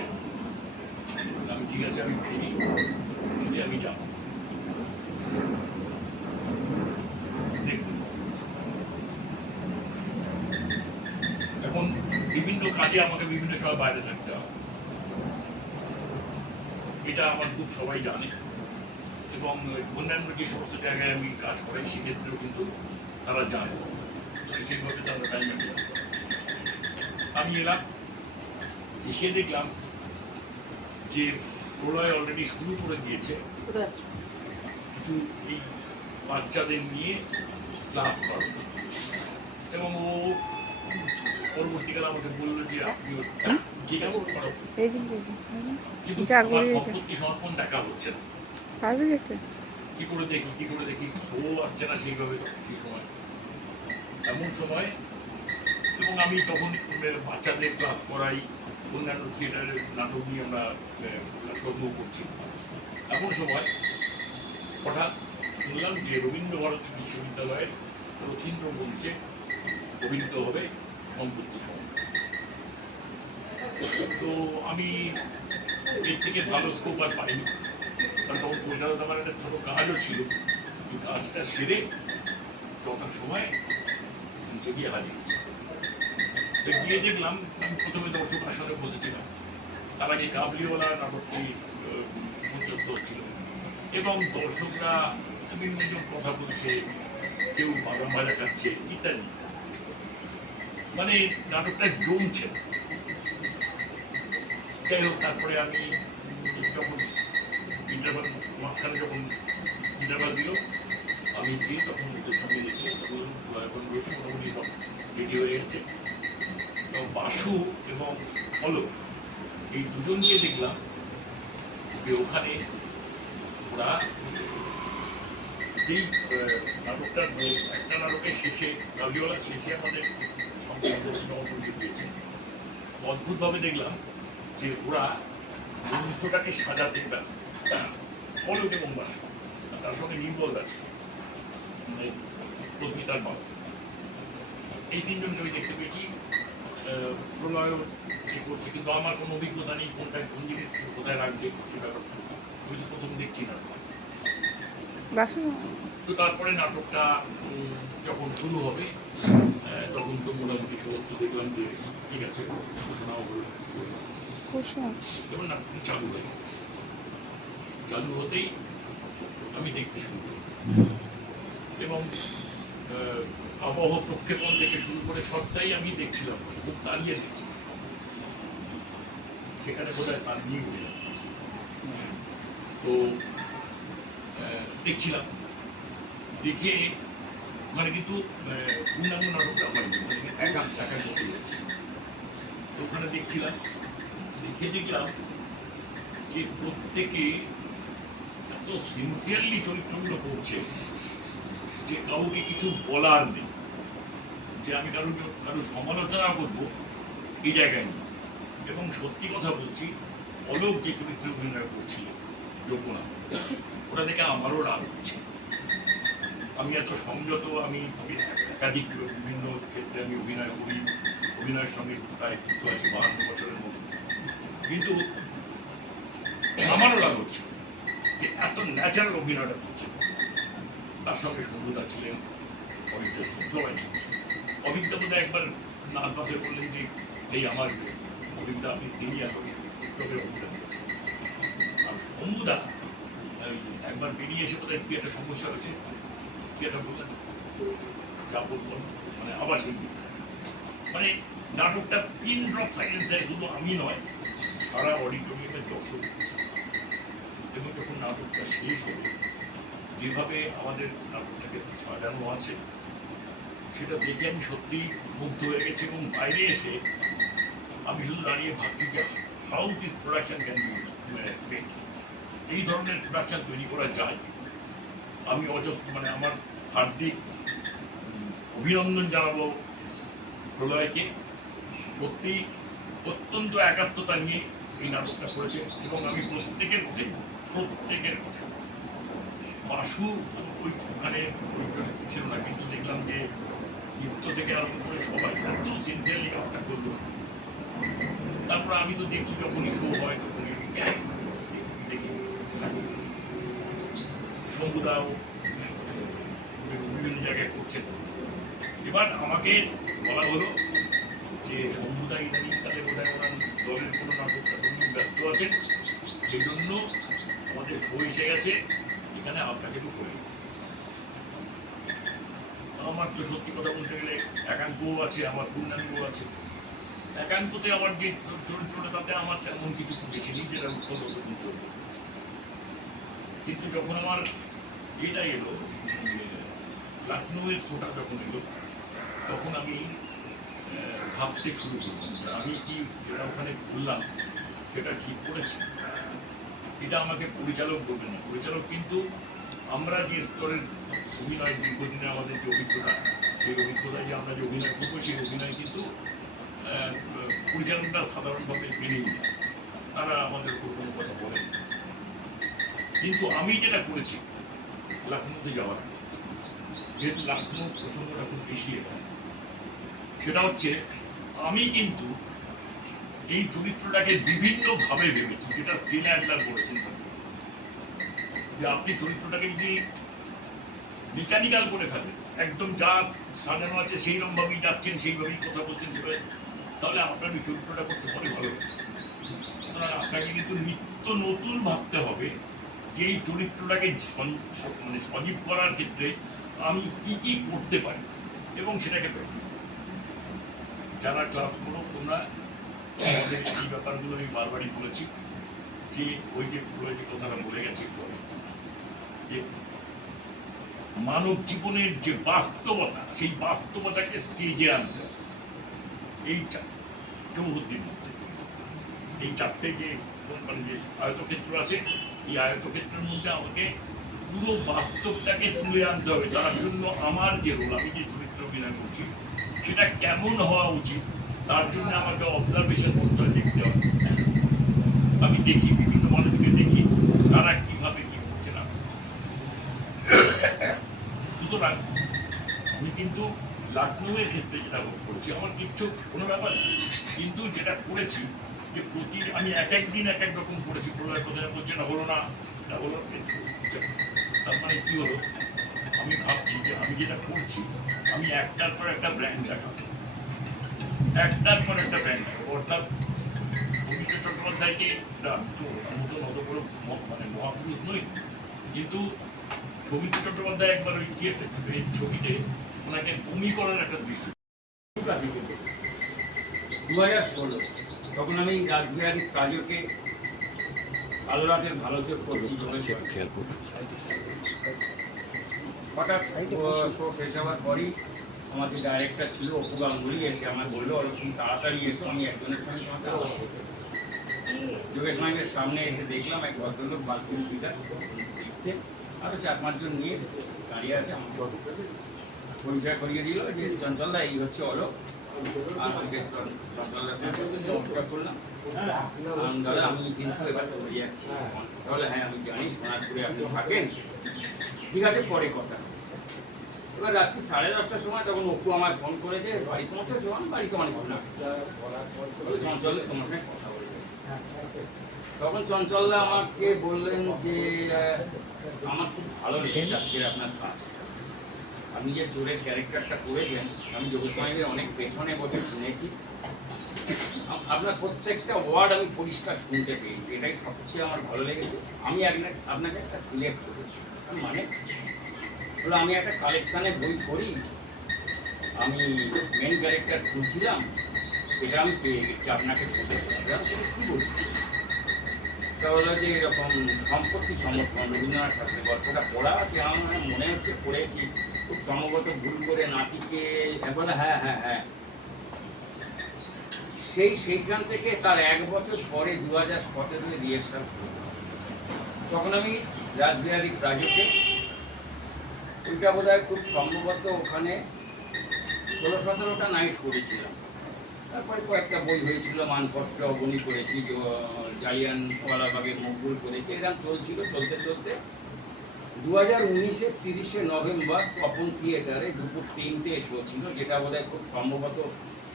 আমি ঠিক আছে আমি ফিরি, যদি আমি যাবো দেখব। এখন বিভিন্ন কাজে আমাকে বিভিন্ন সময় বাইরে থাকতে হয়, এটা আমার খুব সবাই জানে, এবং অন্যান্য যে সমস্ত জায়গায় আমি কাজ করাই সেক্ষেত্রেও কিন্তু তারা জানে, সেইভাবে তারা টাইম আমি এলাম। এসে দেখলাম যে প্রলয় অলরেডি শুরু করে দিয়েছে কিছু এই বাচ্চাদের নিয়ে ক্লাব করো, এবং ও পরবর্তীকালে আমাকে বললো যে আপনিও ঠিক আছে করো, কিন্তু আমার সম্পত্তি সমর্পণ দেখা হচ্ছে না, কি করে দেখি ও আসছে না সেইভাবে সেই সময় এমন সময়। এবং আমি তখন বাচ্চাদের ক্লাস করাই, অন্যান্য থিয়েটারের নাটক নিয়ে আমরা কাজকর্ম করছি। এমন সময় হঠাৎ শুনলাম যে রবীন্দ্রভারতী বিশ্ববিদ্যালয়ের রথীন্দ্র মঞ্চে অভিনীত হবে সম্পত্তি সমর্পণ। তো আমি এর থেকে ভালো স্কোপ আর পাইনি, কারণ তখন কলকাতাতে আমার একটা ছোটো কাজও ছিল। এই কাজটা সেরে তখন সময় নিচে গিয়ে হাজির হচ্ছে। গিয়ে দেখলাম, আমি প্রথমে দর্শক আসলে বলেছিলাম, তার আগে কাবলিওয়ালা নাটকটি মঞ্চস্থ হচ্ছিল এবং দর্শকরা বিভিন্ন কথা বলছে, কেউ বাদাম ভাজা খাচ্ছে ইত্যাদি, মানে নাটকটা জমছে। যাই হোক, তারপরে আমি যখন ইন্টারভাল মাঝখানে যখন ইন্টারভাল দিল আমি গিয়ে তখন ওদের সঙ্গে দেখে তখন এখন রয়েছে মোটামুটি রেডি হয়ে গেছে। তো বাসু এবং অলোক এই দুজনকে দেখলাম যে ওখানে ওরা এই নাটকটার একটা নাটকের শেষে গাভিওয়ালা শেষে আমাদের সমর্পণ দিয়েছে। অদ্ভুতভাবে দেখলাম যে ওরা মঞ্চটাকে সাজাতে ব্যস্ত, অলোক এবং বাসু, তার সঙ্গে নির্মল আছে মানে প্রতিটার বাবা, এই তিনজনকে আমি দেখতে পেয়েছি। প্রলয়ও ঠিক করছে, কিন্তু আমার কোনো অভিজ্ঞতা নেই কোনটা কোন জিনিস কোথায় রাখবে এই ব্যাপারটা আমি তো প্রথম দেখছি না। তো তারপরে নাটকটা যখন শুরু হবে তখন তো মোটামুটি সমস্ত দেখলাম যে ঠিক আছে, ঘোষণাও হলো, এবং নাটকটি চালু হয়ে গেল। চালু হতেই আমি দেখতে শুরু করি এবং আবহ প্রক্ষেপণ থেকে শুরু করে সবটাই আমি দেখছিলাম, খুব তাড়িয়ে দেখছিলাম। সেখানে বোধহয় তার নিয়ে উঠে যাচ্ছে। তো দেখছিলাম, দেখে ওখানে কিন্তু পূর্ণাঙ্গ নাটকটা হয়নি, একা করতে যাচ্ছে। তো ওখানে দেখছিলাম, দেখে দেখলাম যে প্রত্যেকে এত সিনসিয়ারলি চরিত্রগুলো করছে যে কাউকে কিছু বলার নেই, যে আমি কারো সমালোচনা করবো এই জায়গায় নেই। এবং সত্যি কথা বলছি, অলোক যে চরিত্রে অভিনয় করছিল যমুনা, ওটা দেখে আমারও রাগ হচ্ছে। আমি এত সংযত, আমি একাধিক বিভিন্ন ক্ষেত্রে আমি অভিনয় করি, অভিনয়ের সঙ্গে প্রায় যুক্ত আছি 52 বছরের মতো, কিন্তু আমারও রাগ হচ্ছে যে এত ন্যাচারাল অভিনয়টা করছে। তার সঙ্গে সঙ্গীতা ছিলেন, অভিজ্ঞতা সবাই ছিলেন। অভিজ্ঞতা বোধহয় একবার না কথা বললেন যে এই আমার অভিজ্ঞতা, আপনি সিনিয়র তবে অভিজ্ঞতা করেছেন। আর সঙ্গুদা একবার বেরিয়ে এসে বোধহয় কি একটা সমস্যা হয়েছে, কি একটা বললেন, যা বলবেন মানে আবার সেই মানে নাটকটা পিন ড্রপ সাইলেন্স শুধু আমি নয়, সারা অডিটোরিয়ামের দর্শক এবং যখন নাটকটা শেষ হবে যেভাবে আমাদের নাটকটাকে সাজানো আছে সেটা দেখে আমি সত্যি মুগ্ধ হয়ে গেছি। এবং বাইরে এসে আমি শুধু দাঁড়িয়ে ভাবছি যে how this production can be made, এই ধরনের প্রোডাকশন তৈরি করা যায়। আমি মানে আমার হার্দিক অভিনন্দন জানাবো প্রলয়কে, সত্যি অত্যন্ত একাত্মতা নিয়ে এই নাটকটা করেছে। এবং আমি প্রত্যেকের কথা বাসু ওইখানে ছিল না, কিন্তু দেখলাম যে দীপ্ত থেকে আরম্ভ করে সবাই এত সিনসিয়ারলি কাজটা করলো। তারপর আমি তো দেখি যখনই শো হয় তখনই দেখি শম্ভুদাও বিভিন্ন জায়গায় করছেন। এবার আমাকে বলা হলো যে শম্ভুদা ইদানিং তাদের বোধহয় ওনার দলের কোনো নাটকটা ব্যস্ত আছেন, সেই জন্য আমাদের শো এসে গেছে, এখানে আপনাকে একটু করে। আমার তো সত্যি কথা বলতে গেলে একাঙ্কও আছে, আমার পূর্ণাঙ্গও আছে। একাঙ্কতে আমার যে চরিত্রটা তাতে আমার তেমন কিছু দেখিনি যেটা উৎপন্ন চলবে, কিন্তু যখন আমার এটা এলো লখনৌয়ের শোটা যখন এলো তখন আমি ভাবতে শুরু করলাম যে আমি কি যেটা ওখানে করলাম সেটা ঠিক করেছি। এটা আমাকে পরিচালক বলবেন না, পরিচালক কিন্তু আমরা যে স্তরের অভিনয় দীর্ঘদিনে আমাদের যে অভিজ্ঞতা, সেই অভিজ্ঞতায় যে আমরা যে অভিনয় করবো সেই অভিনয় কিন্তু পরিচালকরা সাধারণভাবে মেনেই নেয়, তারা আমাদের উপর কোনো কথা বলেন। কিন্তু আমি যেটা করেছি লখনৌতে যাওয়ার, যেহেতু লখনৌ প্রসঙ্গটা খুব বেশি এখানে, সেটা হচ্ছে আমি কিন্তু এই চরিত্রটাকে বিভিন্নভাবে ভেবেছি, যেটা স্টিল অ্যাডলার বলেছেন যে আপনি চরিত্রটাকে যদি মেকানিক্যাল করে ফেলেন, একদম যা সাজানো আছে সেইরকম ভাবেই যাচ্ছেন, সেইভাবেই কথা বলছেন, তাহলে আপনার ওই চরিত্রটা করতে পারে ভালো। সুতরাং আপনাকে কিন্তু নিত্য নতুন ভাবতে হবে যে এই চরিত্রটাকে মানে সজীব করার ক্ষেত্রে আমি কি কি করতে পারি এবং সেটাকে প্র্যাকটিস। যারা ক্লাস করো তোমরা আমাদের এই ব্যাপারগুলো আমি বারবারই বলেছি যে ওই যে কথাটা বলে গেছে একটু যে মানব জীবনের যে বাস্তবতা, সেই বাস্তবতাকে স্টেজে আনতে হবে। এই চৌহদ্দির মধ্যে এই চারটে যে মানে যে আয়তক্ষেত্র আছে, এই আয়তক্ষেত্রের মধ্যে আমাকে পুরো বাস্তবটাকে তুলে আনতে হবে। তার জন্য আমার যে রোল, আমি যে চরিত্র অভিনয় করছি সেটা কেমন হওয়া উচিত, তার জন্য আমাকে অবজারভেশন করতে হয়, দেখতে হবে। আমি দেখি, বিভিন্ন মানুষকে দেখি তারা কিভাবে কি করছে না করছে। সুতরাং আমি কিন্তু লখনৌয়ের ক্ষেত্রে যেটা করছি, আমার কিচ্ছু কোনো ব্যাপার না, কিন্তু যেটা করেছি যে আমি এক একদিন এক এক রকম করেছি। প্রলয় কোথায় বলছে না হলো না, এটা হলো, তার মানে কি হলো, আমি ভাবছি যে আমি যেটা করছি আমি একটার পর একটা ব্র্যান্ড দেখাবো, একটার পর একটা ব্র্যান্ড দেখাবো। অর্থাৎ সৌমিত্র চট্টোপাধ্যায়কে আমি তো মতন অত বড় মানে মহাপুরুষ নই, কিন্তু সৌমিত্র চট্টোপাধ্যায় একবার ওই ছবিতে ওনাকে বমি করার একটা দৃশ্য। 2016 তখন আমি রাসবিহারী প্রাজকে কালো রাতের ভালো চোখ করছি, হঠাৎ শো শেষ হওয়ার পরই আমাদের ডাইরেক্টর ছিল অপু গাঙ্গুলি, এসে আমার বললো তুমি তাড়াতাড়ি এসো, আমি একজনের সঙ্গে তোমাকে যোগেশ মাইমের সামনে এসে দেখলাম এক ভদ্রলোক বাথরুম ফিটার দেখতে আরও 4-5 জন নিয়ে দাঁড়িয়ে আছে। আমাকে পরিচয় করিয়ে দিল যে চঞ্চলদা এই হচ্ছে অলোক। আর আমাকে চঞ্চলদার সাথে নমস্কার করলাম, দাদা আমি কিন্তু এবার চলে যাচ্ছি। তাহলে হ্যাঁ আমি জানি সোনারপুরে আপনি থাকেন, ঠিক আছে পরে কথা। এবার রাত্রি 10:30টার সময় তখন অপু আমার ফোন করেছে, বাড়ি পৌঁছেছো? আমি বাড়িতে অনেকক্ষণ না, চঞ্চল তোমার সঙ্গে কথা বলবে। তখন চঞ্চলদা আমাকে বললেন যে আমার খুব ভালো লেগেছে আজকের আপনার কাজ, আপনি যে চোরের ক্যারেক্টারটা করেছেন আমি যোগেশ মাইমের অনেক পেছনে বসে শুনেছি, আপনার প্রত্যেকটা ওয়ার্ড আমি পরিষ্কার শুনতে পেয়েছি, এটাই সবচেয়ে আমার ভালো লেগেছে। আমি আপনাকে একটা সিলেক্ট করেছি, মানে হলো আমি একটা কালেকশানে বই পড়ি, আমি মেন ক্যারেক্টার খুঁজছিলাম, এটা আমি পেয়ে গেছি, আপনাকে শুনতে পেলাম। কী বলছি তা হলো যে এরকম সম্পত্তি সমর্পণ রবীন্দ্রনাথ ঠাকুরের গল্পটা পড়া আছে, আমার মনে হচ্ছে পড়েছি, খুব সম্ভবত ভুল করে নাতিকে বলে হ্যাঁ হ্যাঁ হ্যাঁ। সেইখান থেকে তার 1 বছর পরে 2017 রিহার্সাল শুরু হয়। তখন আমি রাসবিহারী প্রাজকে, ওইটা বোধ হয় খুব সম্ভবত ওখানে 16-17টা নাইট করেছিলাম। তারপরে কয়েকটা বই হয়েছিল, মানপত্র অবনী করেছি, জালিয়ানওয়ালাবাগের মকবুল করেছি, এরকম চলছিল। চলতে চলতে 2019-এর 30শে নভেম্বর তপন থিয়েটারে দুপুর 3টে শো ছিল, যেটা বোধ হয় খুব সম্ভবত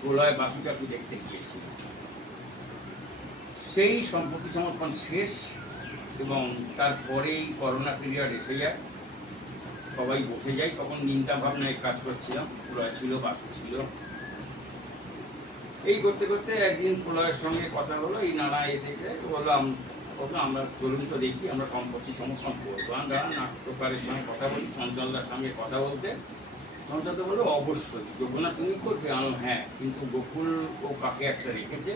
প্রলয় বাসু টাসু দেখতে গিয়েছিল। সেই সম্পত্তি সমর্পণ শেষ এবং তারপরেই করোনা পিরিয়ড এসে যায়, সবাই বসে যায়। তখন চিন্তা ভাবনায় কাজ করছিলাম, প্রলয় ছিল, বাসু ছিল। এই করতে করতে একদিন প্রলয়ের সঙ্গে কথা হলো, এই নানা থেকে বললাম আমরা চলুন তো দেখি, আমরা সম্পত্তি সমর্পণ করবো। আমরা নাট্যকারের সঙ্গে কথা বলি, চঞ্চলদার সঙ্গে কথা বলতে চঞ্চলদা বললো অবশ্যই যোগনা তুমি করবে। হ্যাঁ, কিন্তু গোকুল ও কাকে একটা রেখেছে,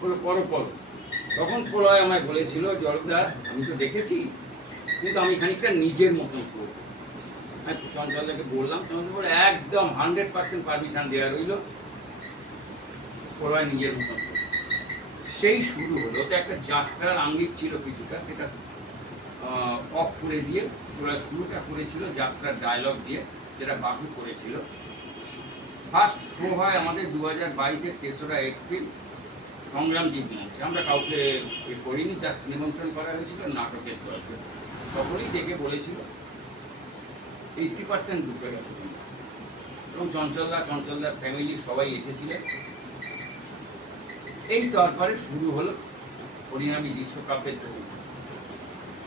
বলো করো করো। তখন প্রলয় আমায় বলেছিল জলদা আমি তো দেখেছি, কিন্তু আমি খানিকটা নিজের মতন করবো। হ্যাঁ, চঞ্চলদাকে বললাম, চঞ্চল বলে একদম 100% পারমিশন দেওয়া রইল, প্রলয় নিজের মতন করবো। সেই শুরু হলো, তো একটা যাত্রার আঙ্গিক ছিল কিছুটা, সেটা অফ করে দিয়ে প্রলয় শুরুটা করেছিল যাত্রার ডায়লগ দিয়ে, যেটা বাসু করেছিল। ফার্স্ট শো হয় আমাদের 2022-এর 3রা এপ্রিল সংগ্রামজীব মঞ্চে। আমরা কাউকে করিনি, জাস্ট নিমন্ত্রণ করা হয়েছিল নাটকের দলকে, সকলেই দেখে বলেছিল 80% ঢুকে গেছে এবং চঞ্চলদার ফ্যামিলির সবাই এসেছিলেন। এই তারপরে শুরু হলো পরিণামী বিশ্বকাপের দৌড়।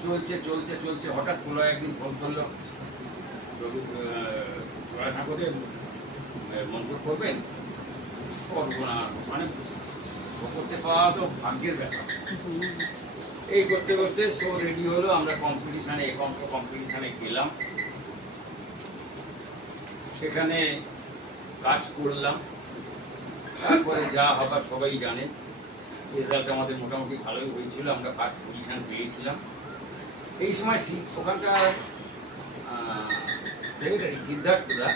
চলছে চলছে চলছে, হঠাৎ প্রলয় একদিন ফোন করলো, জয়া ঠাকুরের মঞ্চ করবেন। সর্বনাশ, মানে করতে পাওয়া তো ভাগ্যের ব্যাপার। এই করতে করতে শো রেডি হলো, আমরা কম্পিটিশানে একাংশ কম্পিটিশানে গেলাম, সেখানে কাজ করলাম। তারপরে যা হবার সবাই জানে, রেজাল্ট আমাদের মোটামুটি ভালোই হয়েছিল, আমরা ফার্স্ট পজিশান পেয়েছিলাম। এই সময় ওখানকার সেক্রেটারি সিদ্ধার্থ দা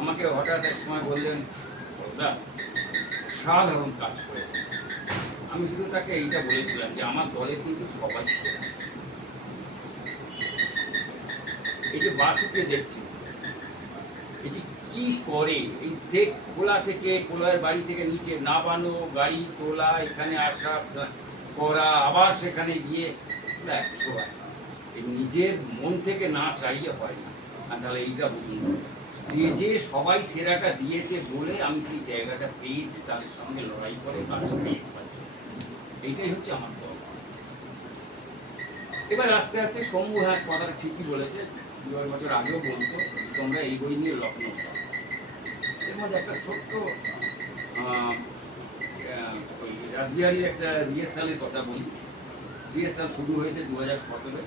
আমাকে হঠাৎ এক সময় বললেন, দা সাধারণ কাজ করেছে। আমি শুধু তাকে এইটা বলেছিলাম যে আমার দলে কিন্তু সবাই সেরা। এই যে বাসুকে দেখছি, এই যে কি করে এই সেট খোলা থেকে পোলার বাড়ি থেকে নিচে নামানো, গাড়ি তোলা, এখানে আসা করা, আবার সেখানে গিয়ে 100 এই নিজের মন থেকে না চাইলে হয় না। আর তাহলে এইটা বুঝুন, স্টেজে সবাই সেরাটা দিয়েছে বলে আমি সেই জায়গাটা পেয়েছি, তাদের সঙ্গে লড়াই করে কাজ পেয়ে পাচ্ছি। এইটাই হচ্ছে আমার দল। এবার আস্তে আস্তে শম্ভু হ্যাঁ কথাটা ঠিকই বলেছে, 2 বছর আগেও বলতো তোমরা এই বই নিয়ে লগ্ন দাও। এর মধ্যে একটা ছোট্ট ওই রাসবিহারীর একটা রিহার্সালের কথা বলি। রিহার্সাল শুরু হয়েছে 2017-এ।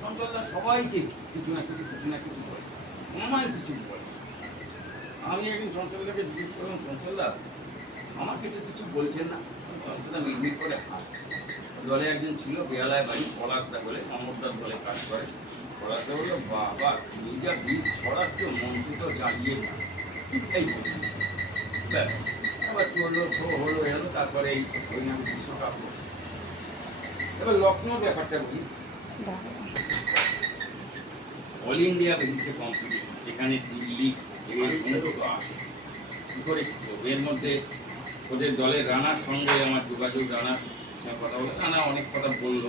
চঞ্চলদা সবাইকে কিছু না কিছু বলে, আমায় কিছু বলে। আমি একদিন চঞ্চলদাকে জিজ্ঞেস করলাম, চঞ্চলদা আমাকে তো কিছু বলছেন না। চঞ্চলদা মিটমিট করে হাসছে। দলে একজন ছিল বেহালায় বাড়ি, পলাশদা বলে, অমরদার বলে কাজ করে। পলাশদা বললো, বাবা তুমি যা বিষ ছড়াচ্ছ, মঞ্চ তো জ্বালিয়ে না। এই ব্যাস, আবার চললো, শো হলো এলো, তারপরে এই বিশ্বকাপ। এবার লখনৌর ব্যাপারটা বলি। অল ইন্ডিয়া বেসিসে কম্পিটিশন, যেখানে দিল্লি এই সমস্ত আসে, কী করে এর মধ্যে ওদের দলের রানার সঙ্গে আমার যোগাযোগ, রানার সঙ্গে কথা বলে, রানা অনেক কথা বললো,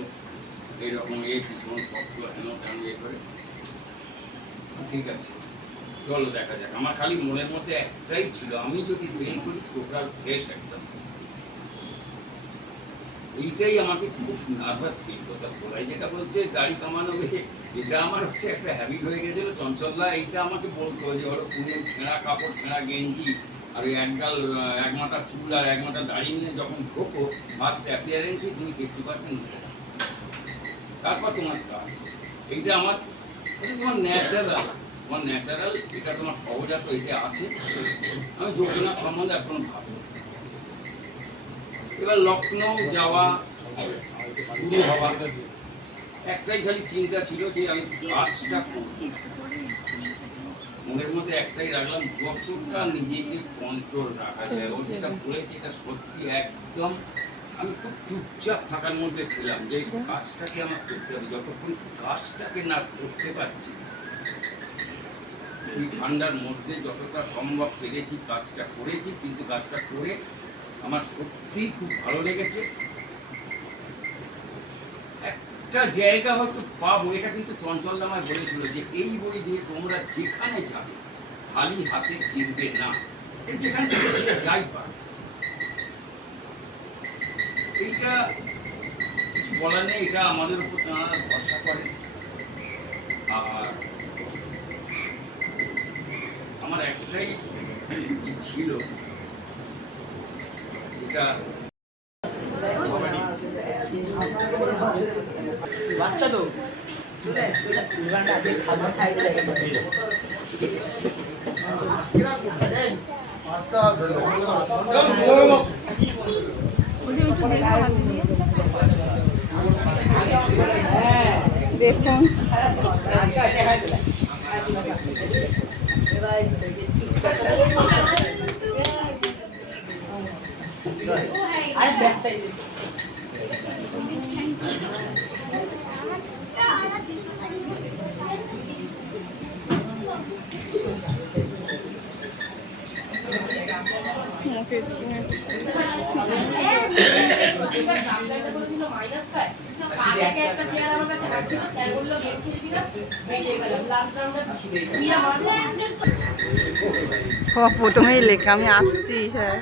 এইরকম ভীষণ শক্ত হেন তেন করে। ঠিক আছে চলো দেখা যাক। আমার খালি মনের মধ্যে একটাই ছিল, আমি যদি ফেল করি টোটাল শেষ একদম। এইটাই আমাকে খুব নার্ভাস ফিল করতে বলাই, যেটা বলছে গাড়ি কামানো, এটা আমার হচ্ছে একটা হ্যাবিট হয়ে গেছিলো। চঞ্চলদা এইটা আমাকে বলতো যে ওরা পুরো ছেঁড়া কাপড়, ছেঁড়া গেঞ্জি আর ওই এক মাথার চুল আর এক মাথার দাড়ি নিয়ে যখন ঢোকো ফার্স্ট অ্যাপিয়ারেন্সই তুমি 50% ধরে দাও, তারপর তোমার কাজ। এইটা আমার তোমার ন্যাচারাল, এটা তোমার সহজাত, এটা আছে। আমি যোগনাথ সম্বন্ধে এখনো ভাবি। এবার লখনৌ যাওয়া শুরু হওয়া, একটাই খালি চিন্তা ছিল যে আমি কাজটা করছি। মনের মধ্যে একটাই রাখলাম, যতটা নিজেকে কন্ট্রোল রাখা যায়। ও যেটা বলেছে এটা সত্যি একদম। আমি খুব চুপচাপ থাকার মধ্যে ছিলাম যে কাজটাকে আমার করতে হবে। যতক্ষণ কাজটাকে না করতে পারছি, এই ঠান্ডার মধ্যে যতটা সম্ভব পেরেছি কাজটা করেছি। কিন্তু কাজটা করে আমার সত্যিই খুব ভালো লেগেছে। একটা জায়গা হয়তো পাবো, এটা কিন্তু চঞ্চলদা আমায় বলেছিল যে এই বই দিয়ে তোমরা যেখানে যাবে খালি হাতে ফিরবে না, যে যেখানে যে যাই পাবে। এইটা কিছু বলার নেই, এটা আমাদের উপর তারা ভরসা করে। আর আমার একটাই ছিল, যেটা বাচ্চা তো দেখুন প্রথমেই লেখা আমি আসছি স্যার।